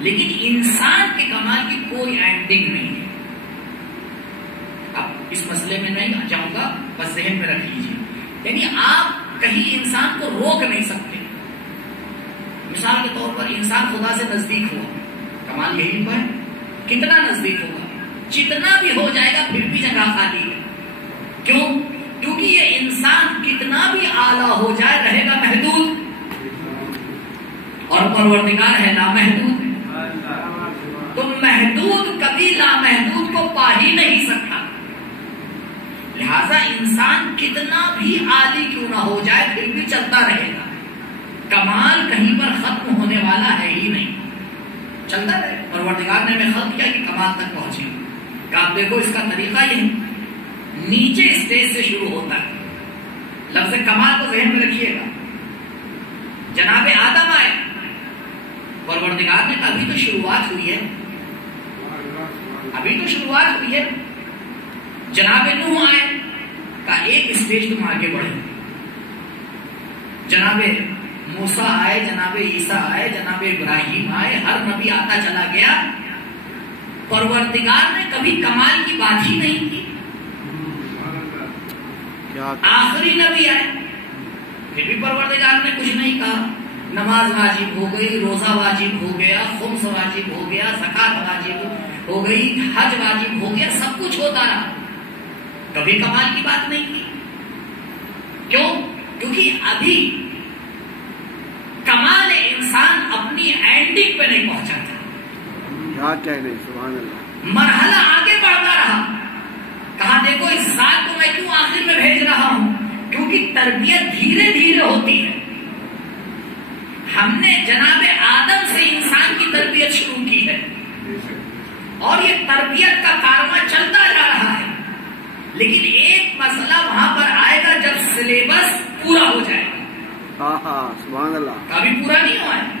لیکن انسان کے کمال کی کوئی اینڈنگ نہیں ہے. اب اس مسئلے میں نہیں جاؤں گا، بس ذہن میں رکھ لیجیے. یعنی آپ کہیں انسان کو روک نہیں سکتے. مثال کے طور پر انسان خدا سے نزدیک ہوا، کمال یہی پر کتنا نزدیک ہوگا، جتنا بھی ہو جائے گا پھر بھی جگہ خالی ہے. کیوں؟ کیونکہ یہ انسان کتنا بھی اعلیٰ ہو جائے رہے گا محدود، اور پروردگار ہے لامحدود. تو محدود کبھی لامحدود کو پا ہی نہیں سکتا. لہذا انسان کتنا بھی عالی کیوں نہ ہو جائے پھر بھی چلتا رہے گا. کمال کہیں پر ختم ہونے والا ہے ہی نہیں، چلتا رہے. پروردگار نے ہمیں خلق کیا کہ کمال تک پہنچے. کہ آپ دیکھو اس کا طریقہ یہ نیچے اسٹیج سے شروع ہوتا ہے. لفظ کمال کو ذہن میں رکھیے گا. جناب آدم آئے، پروردگار نے ابھی تو شروعات ہوئی ہے، ابھی تو شروعات ہوئی ہے. جناب نوح آئے، کا ایک اسٹیج تم آگے بڑھے. جناب موسیٰ آئے، جناب عیسیٰ آئے، جناب ابراہیم آئے، ہر نبی آتا چلا گیا. پروردگار نے کبھی کمال کی بات ہی نہیں کی. آخری نبی آئے پھر بھی پروردگار نے کچھ نہیں کہا. نماز واجب ہو گئی، روزہ واجب ہو گیا، خمس واجب ہو گیا، زکات واجب ہو گئی، حج واجب ہو گیا، سب کچھ ہوتا رہا، کبھی کمال کی بات نہیں کی. کیوں؟ کیونکہ ابھی کمال انسان اپنی اینڈنگ پہ نہیں پہنچا تھا. سبحان اللہ. مرحلہ آگے بڑھتا رہا. کہا دیکھو اس ذات کو میں کیوں آخر میں بھیج رہا ہوں، کیونکہ تربیت دھیرے دھیرے ہوتی ہے. ہم نے جناب آدم سے انسان کی تربیت شروع کی ہے اور یہ تربیت کا کارواں چلتا جا رہا ہے. لیکن ایک مسئلہ وہاں پر آئے گا جب سلیبس پورا ہو جائے گا. سبحان اللہ. کبھی پورا نہیں ہوا ہے.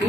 2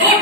2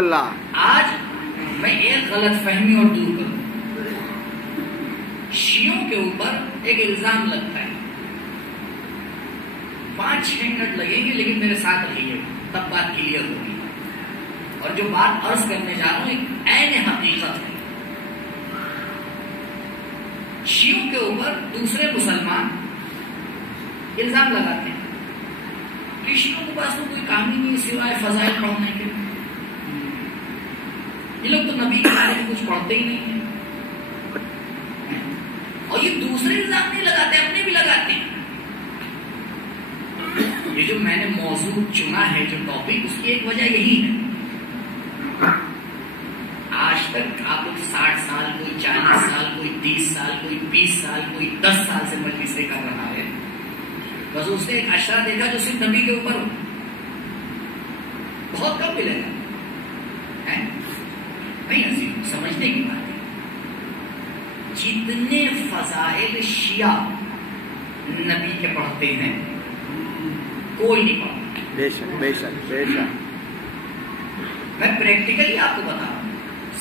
اللہ. آج میں ایک غلط فہمی اور دور کروں. شیعوں کے اوپر ایک الزام لگتا ہے، 5-6 منٹ لگیں گے لیکن میرے ساتھ رہیے، تب بات کلیئر ہوگی. اور جو بات عرض کرنے جا رہا ہوں ایک عین حقیقت ہے. شیعوں کے اوپر دوسرے مسلمان الزام لگاتے ہیں کہ شیعوں کے پاس تو کوئی کام ہی نہیں سوائے فضائل پڑھنے کے، یہ لوگ تو نبی کے بارے میں کچھ پڑھتے ہی نہیں ہیں. اور یہ دوسرے الزام نہیں لگاتے، اپنے بھی لگاتے ہیں. یہ جو میں نے موضوع چنا ہے، جو ٹاپک، اس کی ایک وجہ یہی ہے. آج تک آپ لوگ 60 سال، کوئی 40 سال، کوئی 30 سال، کوئی 20 سال، کوئی 10 سال سے مجلسیں کر رہا ہے. بس اس نے ایک اشرا دیکھا جو صرف نبی کے اوپر ہو. بہت کم ملے گا. نہیں عزیز، سمجھنے کی بات ہے. جتنے فضائل شیعہ نبی کے پڑھتے ہیں کوئی نہیں پڑھتا. بے شک بے شک بے شک. میں پریکٹیکلی آپ کو بتا رہا ہوں،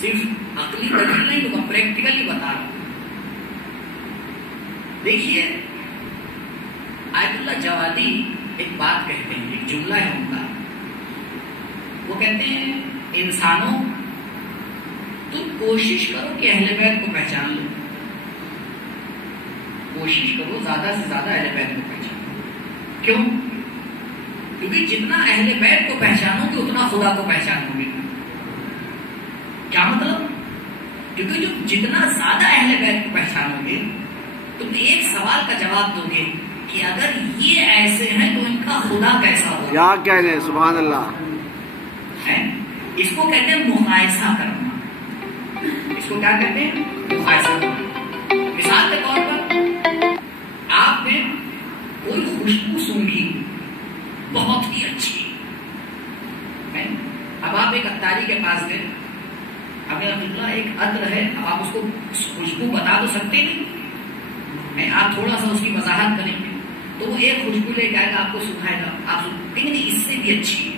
صرف عقلی دلیل نہیں ہوگا، پریکٹیکلی بتا رہا ہوں. دیکھیے آیت اللہ جوادی ایک بات کہتے ہیں، ایک جملہ ہے ان کا. وہ کہتے ہیں انسانوں تم کوشش کرو کہ اہل بیت کو پہچان لو. کوشش کرو زیادہ سے زیادہ اہل بیت کو پہچانو. کیوں؟ کیونکہ جتنا اہل بیت کو پہچانو گے اتنا خدا کو پہچانو گے. کیا مطلب؟ کیونکہ جو جتنا زیادہ اہل بیت کو پہچانو گے تم ایک سوال کا جواب دو گے کہ اگر یہ ایسے ہیں تو ان کا خدا کیسا ہوگا. کیا کہہ رہے ہیں، سبحان اللہ. اس کو کہتے ہیں مقایسہ کرنا. اس کو کیا کہتے ہیں؟ مقایسہ کرنا. مثال کے طور پر آپ نے کوئی خوشبو سونگھی بہت ہی اچھی. اب آپ ایک عطاری کے پاس گئے، اب ایک عطر ہے، اب آپ اس کو خوشبو بتا تو سکتے نہیں، آپ تھوڑا سا اس کی وضاحت کریں گے تو وہ ایک خوشبو لے کے آئے گا، آپ کو سکھائے گا. آپ نہیں اس سے بھی اچھی ہے،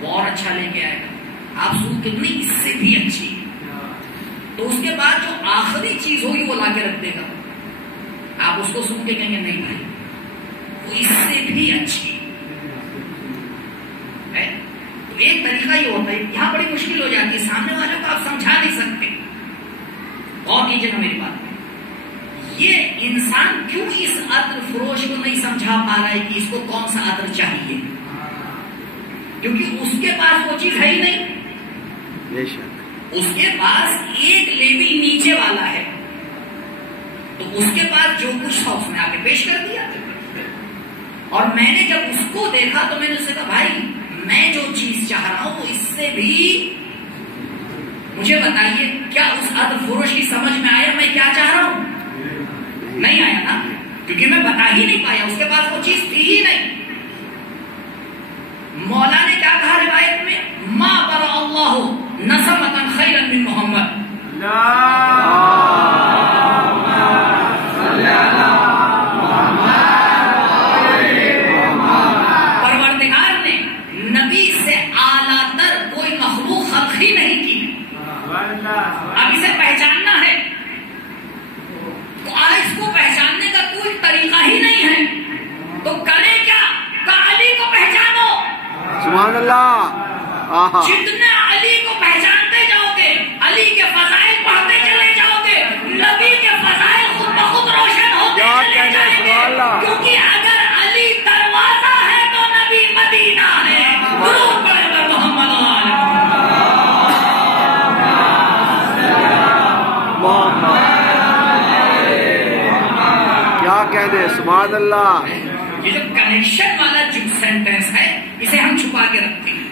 وہ اور اچھا لے کے آئے گا. آپ سو کتنی اس سے بھی اچھی ہے. تو اس کے بعد جو آخری چیز ہوگی وہ لا کے رکھ دے گا. آپ اس کو سن کے کہیں گے نہیں بھائی وہ اس سے بھی اچھی ہے. تو ایک طریقہ یہ ہوتا ہے، یہاں بڑی مشکل ہو جاتی ہے، سامنے والے کو آپ سمجھا نہیں سکتے. اور کیجیے نا میری بات، یہ انسان کیوں اس عطر فروش کو نہیں سمجھا پا رہا ہے کہ اس کو کون سا عطر چاہیے؟ کیونکہ اس کے پاس وہ چیز ہے ہی نہیں. بے شک. اس کے پاس ایک لیول نیچے والا ہے، تو اس کے پاس جو کچھ تھا اس نے آگے پیش کر دیا. اور میں نے جب اس کو دیکھا تو میں نے اس سے کہا بھائی میں جو چیز چاہ رہا ہوں اس سے بھی مجھے بتائیے کیا اس عطر فروش کی سمجھ میں آیا میں کیا چاہ رہا ہوں؟ نہیں آیا نا، کیونکہ میں بتا ہی نہیں پایا، اس کے پاس وہ چیز تھی ہی نہیں. مولا نے کیا کہا روایت میں؟ ما برا اللہ نسمۃ خیرا من محمد. پروردگار نے نبی سے اعلیٰ تر کوئی مخلوق خلق ہی نہیں کی. اب اسے پہچاننا ہے تو اس کو پہچاننے کا کوئی طریقہ ہی نہیں ہے، تو کرے کیا؟ علی کو پہچانو. سبحان اللہ. جتنے علی کو پہچانتے جاؤ گے، علی کے فضائل پڑھتے چلے جاؤ گے، نبی کے فضائل خود بخود روشن ہوتے چلے جائیں گے. کیونکہ اگر علی دروازہ ہے تو نبی مدینہ ہے. درود پڑھے گا محمد کیا کہہ رہے ہیں، سبحان اللہ. یہ جو کنیکشن والا جو سینٹینس ہے اسے ہم چھپا کے رکھتے ہیں.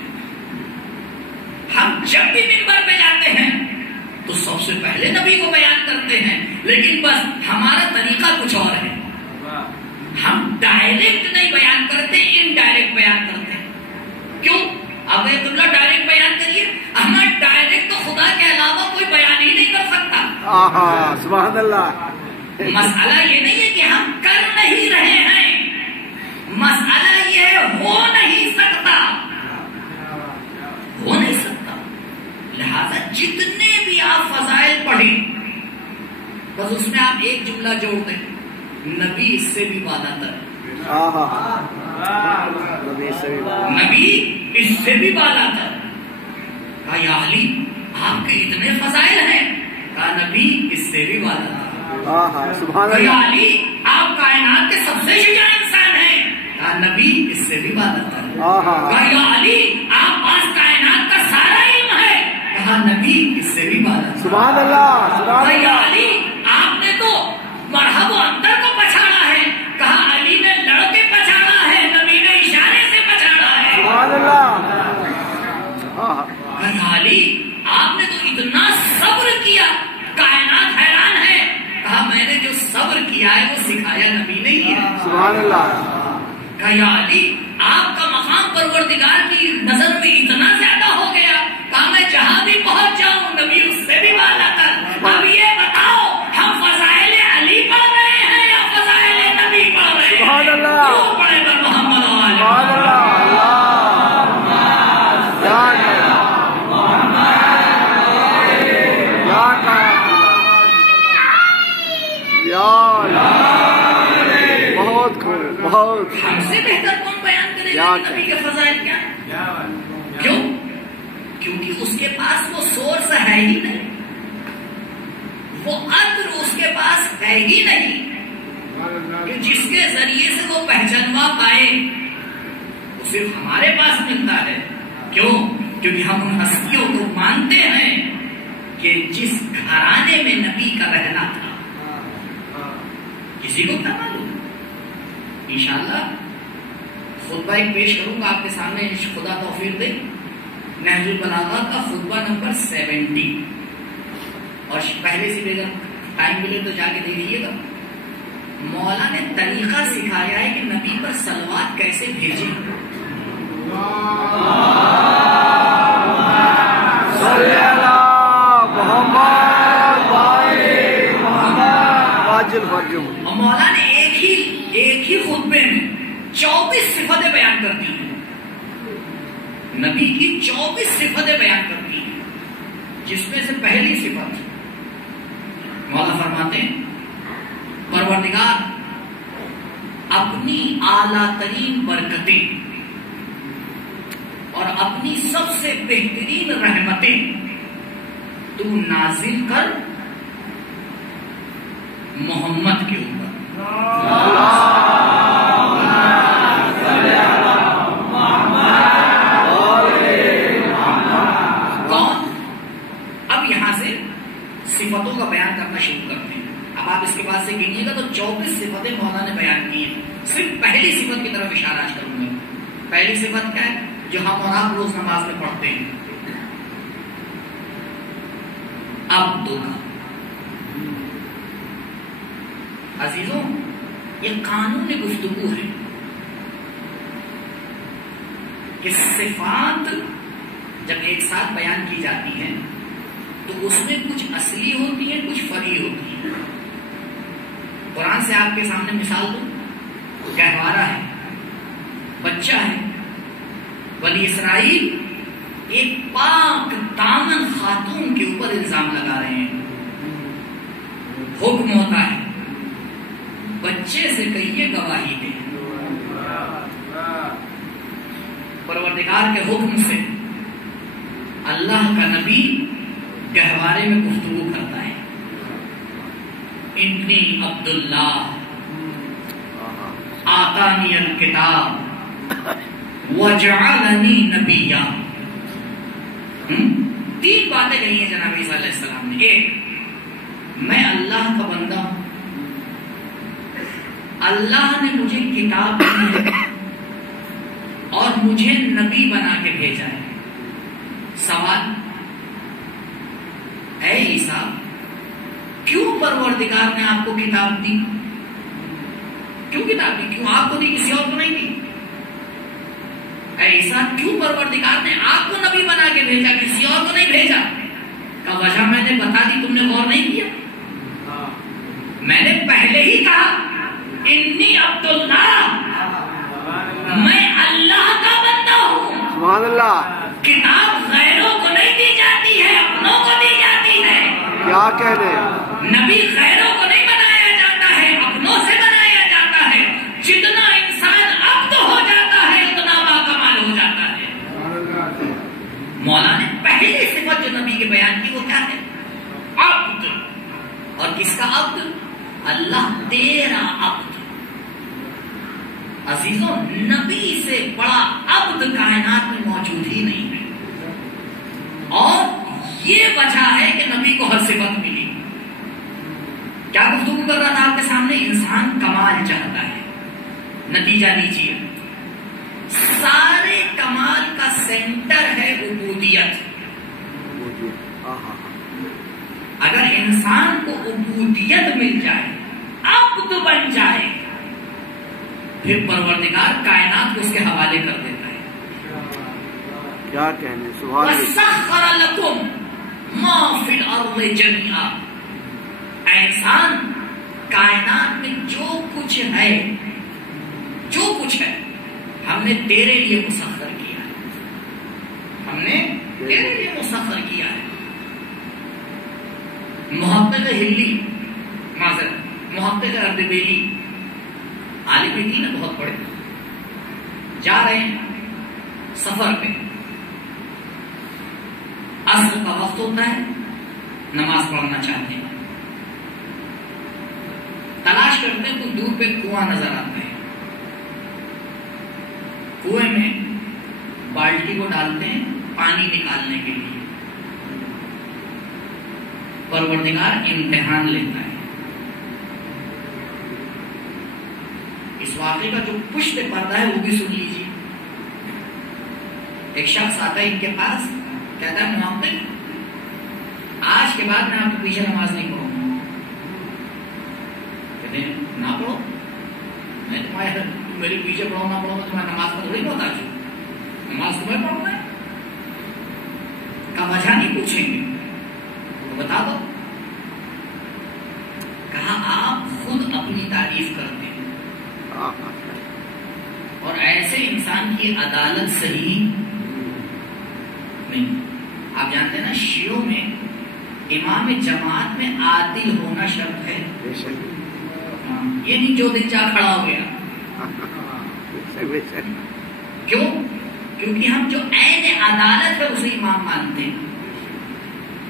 ہم جب بھی منبر پہ جاتے ہیں تو سب سے پہلے نبی کو بیان کرتے ہیں، لیکن بس ہمارا طریقہ کچھ اور ہے. ہم ڈائریکٹ نہیں بیان کرتے، انڈائریکٹ بیان کرتے ہیں. کیوں؟ اب اللہ ڈائریکٹ بیان کریے، ہمیں ڈائریکٹ تو خدا کے علاوہ کوئی بیان ہی نہیں کر سکتا. سبحان اللہ. مسئلہ یہ نہیں ہے کہ ہم کر نہیں رہے ہیں، مسئلہ یہ ہے ہو نہیں سکتا، ہو نہیں سکتا. جتنے بھی آپ فضائل پڑھیں بس اس میں آپ ایک جملہ جوڑ دیں، نبی اس سے بھی بالا تر، نبی اس سے بھی بالا تر۔ کہا یا علی آپ کے اتنے فضائل ہیں؟ کہا نبی اس سے بھی بالا تر۔ سبحان کہا یا اللہ، علی آپ کائنات کے سب سے شجاع انسان ہیں؟ کہا نبی اس سے بھی بالا تر۔ کہا یا علی آپ پاس کائنات کا سارا علم ہے؟ کہا نبی اس سے بھی بالا تر۔ سبحان اللہ، سبحان کہا یا اللہ، علی آپ نے تو مرحب و اندر کو پچھاڑا ہے؟ کہا علی نے لڑ کے پچھاڑا ہے، نبی نے اشارے سے پچھاڑا ہے۔ سبحان اللہ، کہا علی آپ نے تو اتنا صبر کیا، کائنات حیران ہے۔ کہا میں نے جو صبر کیا ہے وہ سکھایا نبی نے ہی ہے۔ سبحان اللہ، کہا یا علی آپ کا مقام پروردگار کی نظر میں اتنا زیادہ ہو گیا، کہا میں جہاں بھی پہنچ جاؤں نبی اس سے بھی بالا تر۔ اب یہ بتاؤ ہم فضائل علی پڑھ رہے ہیں یا فضائل نبی پڑھ رہے ہیں؟ سبحان اللہ، کیوں پڑھے گا محمد سبحان اللہ، بہت خوب، بہت ہم سے بہتر کون بیان کرے گا کہ نبی کے فضائل کیا ہیں؟ کیوں؟ کیونکہ اس کے پاس وہ سورس ہے ہی نہیں، وہ عطر اس کے پاس ہے ہی نہیں کہ جس کے ذریعے سے وہ پہچانوا پائے، وہ صرف ہمارے پاس ملتا ہے۔ کیوں؟ کیونکہ ہم ان ہستیوں کو مانتے ہیں کہ جس گھرانے میں نبی کا رہنا تھا۔ کسی کو کیا معلوم؟ انشاءاللہ خطبہ ایک پیش کروں گا آپ کے سامنے، خدا توفیق دے، نہج البلاغہ کا خطبہ نمبر 70، اور پہلے سے اگر ٹائم ملے تو جا کے دیکھیے گا۔ مولا نے طریقہ سکھایا ہے کہ نبی پر صلوات کیسے بھیجیں۔ صلی اللہ محمد واجل فرجم۔ اور مولا نے ایک ہی خطبے میں 24 صفتیں بیان کر دی ہیں، نبی کی 24 صفتیں بیان کر دی ہیں، جس میں سے پہلی صفت مولا فرماتے ہیں پروردگار اپنی اعلیٰ ترین برکتیں اور اپنی سب سے بہترین رحمتیں تو نازل کر محمد کے اوپر۔ کون؟ اب یہاں سے صفتوں کا بیان کرنا شروع کرتے ہیں۔ اب آپ اس کے بعد سے گنیے گا تو 24 صفتیں مولا نے بیان کی ہیں۔ صرف پہلی صفت کی طرف اشارہ آج کروں گا۔ پہلی صفت کیا ہے جو ہم اور آپ روز نماز میں پڑھتے ہیں؟ اب تو عزیزوں یہ قانون گفتگو ہے کہ صفات جب ایک ساتھ بیان کی جاتی ہیں تو اس میں کچھ اصلی ہوتی ہیں، کچھ فرعی ہوتی ہیں۔ قرآن سے آپ کے سامنے مثال دوں، گہوارہ ہے، بچہ ہے، بنی اسرائیل ایک پاک دامن خاتون کے اوپر الزام لگا رہے ہیں، حکم ہوتا ہے بچے سے کہیے گواہی دے۔ پروردگار کے حکم سے اللہ کا نبی گہوارے میں گفتگو کرتا ہے، انی عبداللہ آتانی الکتاب وجعلنی نبیا۔ 3 باتیں کہی ہیں جناب عیسیٰ علیہ السلام نے۔ ایک، میں اللہ کا بندہ ہوں، اللہ نے مجھے کتاب دی ہے اور مجھے نبی بنا کے بھیجا ہے۔ سوال، اے عیسیٰ کیوں پروردگار نے آپ کو کتاب دی؟ کیوں کتاب دی؟ کیوں آپ کو دی، کسی اور کو نہیں دی؟ اے عیسیٰ کیوں پروردگار نے آپ کو نبی بنا کے بھیجا، کسی اور کو نہیں بھیجا؟ کا وجہ میں نے بتا دی، تم نے غور نہیں کیا؟ میں نے پہلے ہی کہا انی عبداللہ، میں اللہ کا بندہ ہوں۔ سبحان اللہ، کتاب غیروں کو نہیں دی جاتی ہے، اپنوں کو کیا کہنے. نبی غیروں کو نہیں بنایا جاتا ہے، اپنوں سے بنایا جاتا ہے. جتنا انسان عبد ہو جاتا ہے اتنا باکمال ہو جاتا ہے. مولا نے پہلی صفت جو نبی کے بیان کی وہ کیا ہے؟ عبد. اور کس کا عبد؟ اللہ تیرا عبد. عزیزوں، نبی سے بڑا عبد کائنات میں موجود ہی نہیں ہے. اور یہ وجہ ہے کہ نبی کو ہر صفت ملی. کیا گفتگو کر رہا تھا آپ کے سامنے؟ انسان کمال چاہتا ہے. نتیجہ لیجیے، سارے کمال کا سینٹر ہے عبودیت. اگر انسان کو عبودیت مل جائے، عبد بن جائے، پھر پروردگار کائنات کو اس کے حوالے کر دیتا ہے. کیا کہنے. سبحان اللہ. وَسَخَّرَ لَكُمْ مَا فِي الْأَرْضِ جَمِيعًا. انسان کائنات میں جو کچھ ہے ہم نے تیرے لیے مسخر کیا ہے. ہم نے تیرے لیے مسخر کیا ہے. محقق ہلی محقق اردبیلی عالم دین ہے، بہت بڑے، جا رہے ہیں سفر پہ. عصر کا وقت ہوتا ہے، نماز پڑھنا چاہتے ہیں. تلاش کرتے ہیں، کچھ دور پہ کنواں نظر آتا ہے. کنویں میں بالٹی کو ڈالتے ہیں پانی نکالنے کے لیے. پروردگار امتحان لیتا ہے. اس واقعے کا جو پشت پردہ ہے وہ بھی سن لیجیے. ایک شخص آتا ہے ان کے پاس، کہتا ہے محقق آج کے بعد میں آپ کے پیچھے نماز نہیں پڑھوں گا. کہتے ہیں نہ پڑھو، میں تمہارے میرے پیچھے پڑھو نہ پڑھو، تمہاری نماز کو تھوڑی بتا دوں. نماز تمہیں پڑھنا ہے کا وجہ نہیں پوچھیں گے تو بتا دو. کہا آپ خود اپنی تعریف کرتے ہیں اور ایسے انسان کی عدالت صحیح نہیں. آپ جانتے ہیں نا شیعوں میں امام جماعت میں عادل ہونا شرط ہے. یہ نہیں جو دن چاہ کھڑا ہو گیا. کیوں؟ کیونکہ ہم جو عین عدالت ہے اسے امام مانتے ہیں.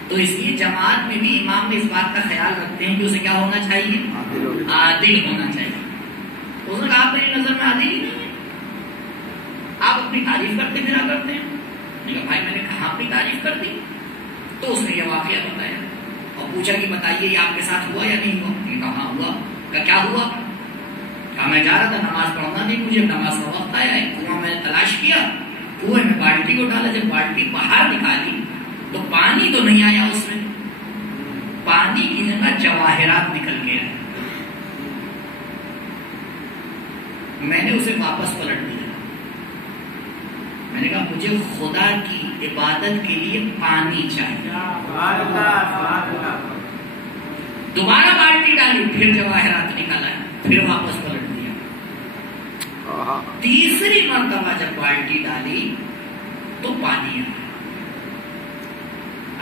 تو اس لیے جماعت میں بھی امام میں اس بات کا خیال رکھتے ہیں کہ اسے کیا ہونا چاہیے؟ عادل ہونا چاہیے. اس نے کہا آپ میری نظر میں عادل ہی نہیں ہے، آپ اپنی تعریف کرتے پھرا کرتے ہیں. بھائی میں نے کہاں اپنی تعریف کر دی. تو اس نے یہ واقعہ بتایا اور پوچھا کہ بتائیے یہ آپ کے ساتھ ہوا یا نہیں ہوا. میں نے کہا ہاں ہوا. کہ کیا ہوا؟ کہا میں جا رہا تھا نماز پڑھنا نہیں مجھے، نماز کا وقت آیا ہے، کنواں میں نے تلاش کیا، کنویں میں بالٹی کو ڈالا، جب بالٹی باہر نکالی تو پانی تو نہیں آیا اس میں، پانی کی جگہ جواہرات نکل گیا. میں نے اسے واپس پلٹ دیا. میں نے کہا مجھے خدا کی عبادت کے لیے پانی چاہیے. دوبارہ بالٹی ڈالی، پھر جواہرات نکالا، پھر واپس پلٹ دیا. تیسری مرتبہ جب بالٹی ڈالی تو پانی آیا.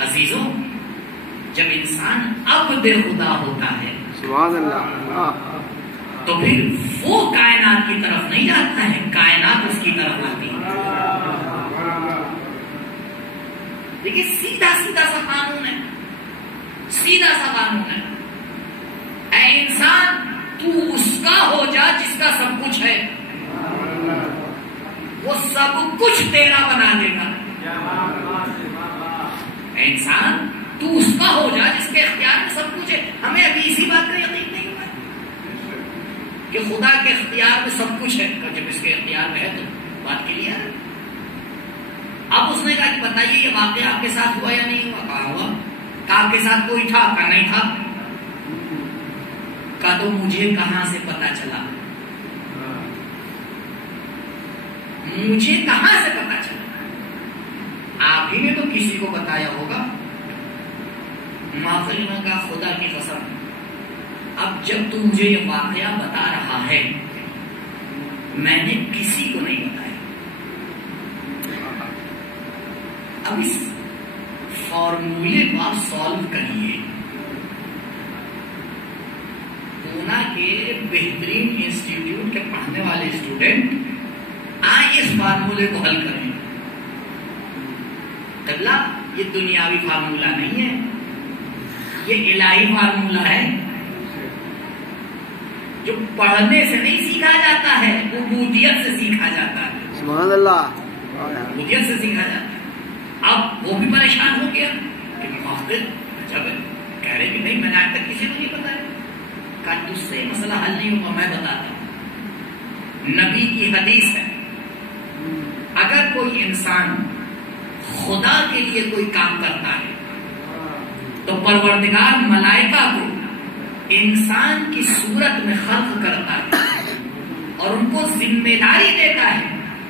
عزیزوں، جب انسان عبد خدا ہوتا ہے سبحان اللہ تو پھر وہ کائنات کی طرف نہیں جاتا ہے، کائنات اس کی طرف آتی ہے. دیکھیے سیدھا سیدھا سا قانون ہے، سیدھا سا قانون ہے. اے انسان تو اس کا ہو جا جس کا سب کچھ ہے، وہ سب کچھ تیرا بنا دے گا. اے انسان تو اس کا ہو جا جس کے اختیار میں سب کچھ ہے. ہمیں ابھی اسی بات کا یقین نہیں ہوا کہ خدا کے اختیار میں سب کچھ ہے. جب اس کے اختیار میں ہے تو بات کے لیے ہے. اب اس نے کہا کہ بتائیے یہ واقعہ آپ کے ساتھ ہوا یا نہیں ہوا. کہا ہوا. کہا آپ کے ساتھ کوئی تھا؟ کہا نہیں تھا. کہا تو مجھے کہاں سے پتا چلا؟ مجھے کہاں سے پتا چلا؟ آپ ہی نے تو کسی کو بتایا ہوگا. معافی نے کہا خدا کی قسم اب جب تو مجھے یہ واقعہ بتا رہا ہے میں نے کسی کو نہیں بتایا. اب اس فارمولے کو آپ سالو کریے. پونا کے بہترین انسٹیٹیوٹ کے پڑھنے والے اسٹوڈنٹ آئیں اس فارمولے کو حل کریں. قبلہ یہ دنیاوی فارمولہ نہیں ہے، یہ الہی فارمولہ ہے جو پڑھنے سے نہیں سیکھا جاتا ہے، عبودیت سے سیکھا جاتا ہے. سبحان اللہ. عبودیت سے سیکھا جاتا ہے. اب وہ بھی پریشان ہو گیا کہ جب کہہ رہے کہ نہیں میں نے آج تک کسی کو نہیں بتایا. کہا تجھ سے مسئلہ حل نہیں ہوگا، میں بتاتا ہوں. نبی کی حدیث ہے اگر کوئی انسان خدا کے لیے کوئی کام کرتا ہے تو پروردگار ملائکہ کو انسان کی صورت میں خلق کرتا ہے اور ان کو ذمہ داری دیتا ہے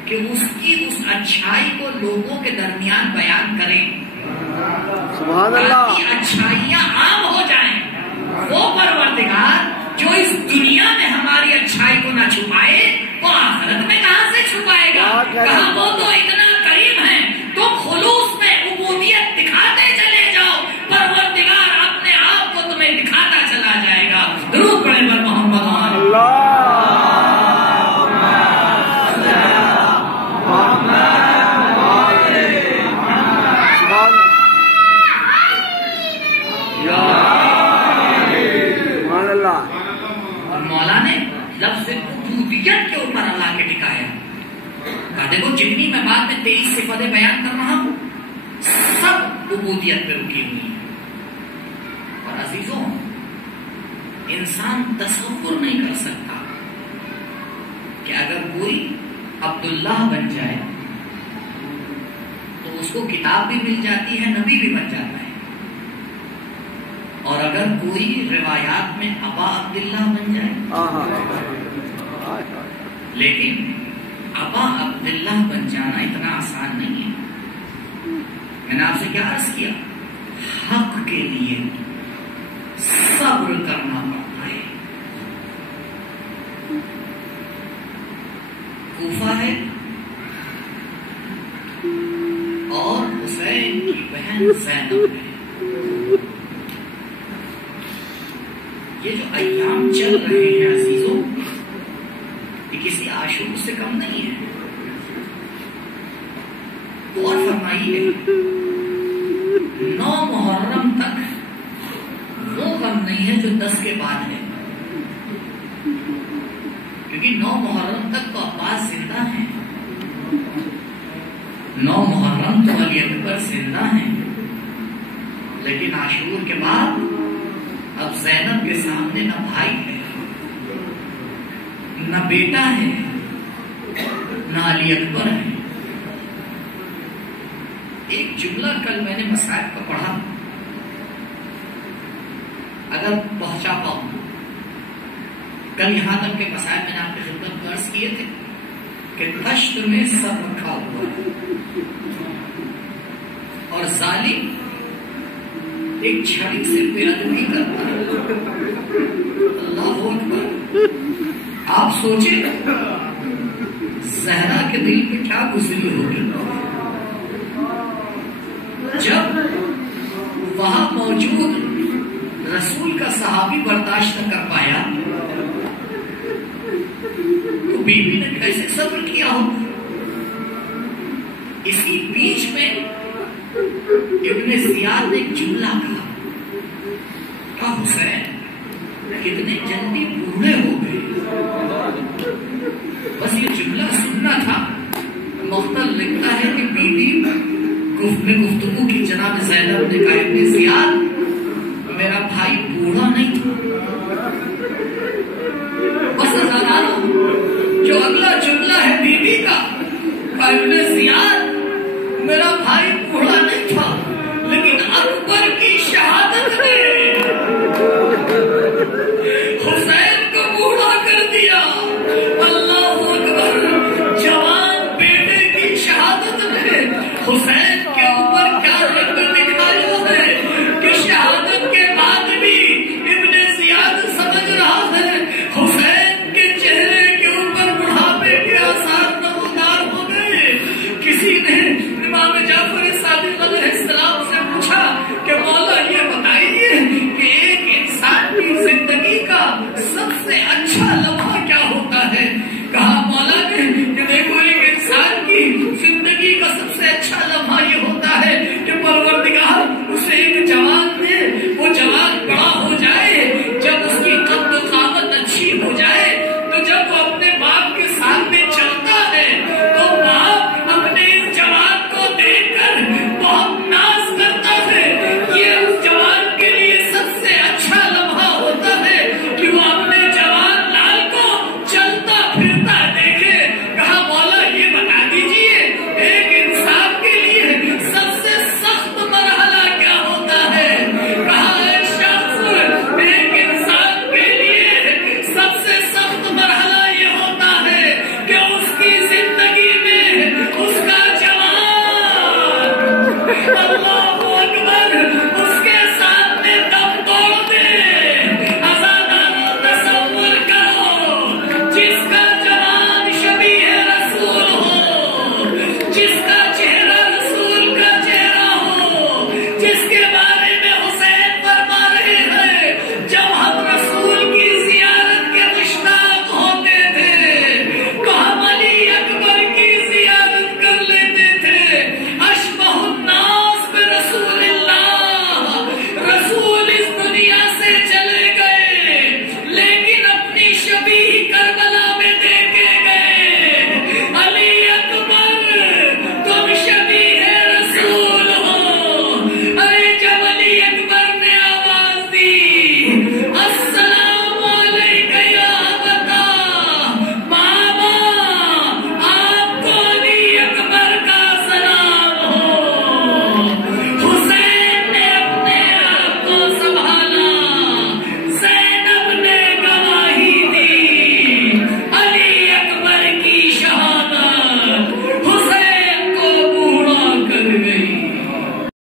کہ اس کی اس اچھائی کو لوگوں کے درمیان بیان کریں تاکہ اچھائیاں عام ہو جائیں. وہ پروردگار جو اس دنیا میں ہماری اچھائی کو نہ چھپائے وہ آخرت میں کہاں سے چھپائے گا؟ کہاں وہ تو اتنا کریم ہے، تم خلوص میں عبودیت دکھاتے چلے جاؤ، پروردگار اپنے آپ کو تمہیں دکھاتا چلا جائے گا. درود پڑھے پر محمد کے اوپر اللہ کے ٹکایا. دیکھو جتنی میں بات میں 23 صفتیں بیان کر رہا ہوں سب عبودیت پہ رکی ہوئی ہیں. اور عزیزوں انسان تصور نہیں کر سکتا کہ اگر کوئی عبداللہ بن جائے تو اس کو کتاب بھی مل جاتی ہے، نبی بھی بن جاتا ہے. اور اگر کوئی روایات میں ابا عبداللہ بن جائے لیکن ابا عبداللہ بن جانا اتنا آسان نہیں ہے. میں نے آپ سے کیا عرض کیا؟ حق کے لیے صبر کرنا پڑتا ہے. کوفہ ہے اور حسین کی بہن زینب ہے. یہ جو ایام چل رہے ہیں عزیزوں یہ کسی عاشور سے کم نہیں ہے. اور فرمائیے 9 محرم تک وہ کم نہیں ہے جو 10 کے بعد ہے، کیونکہ 9 محرم تک تو عباس زندہ ہیں، 9 محرم تو علی اکبر زندہ ہیں، لیکن عاشور کے بعد اب زینب کے سامنے نہ بھائی ہے، نہ بیٹا ہے، نہ علی اکبر ہے. ایک جملہ کل میں نے مصائب کا پڑھا، اگر پہنچا پاؤں. کل یہاں تک کے مصائب میں نے آپ کی خدمت میں عرض کیے تھے کہ دشت میں سب رکھا ہوا ہے اور ظالم ایک چھڑی سے بے ادبی کرتا ہے. اللہ اکبر. آپ سوچیں زہرا کے دل پہ کیا گزری ہوگی جب وہاں موجود رسول کا صحابی برداشت نہ کر پایا تو بیوی نے کیسے صبر کیا ہو. اسی بیچ میں ابن زیاد نے ایک جملہ کہا حسین کتنے جلدی بوڑھے ہو گئے. بس یہ جملہ سننا تھا. مختل لکھتا ہے کہ بیوی میں گفتگو کی جناب زینب نے کہا ابن زیاد میرا بھائی بوڑھا نہیں تھا. بس جو اگلا جملہ ہے بیوی کا ابن زیاد میرا بھائی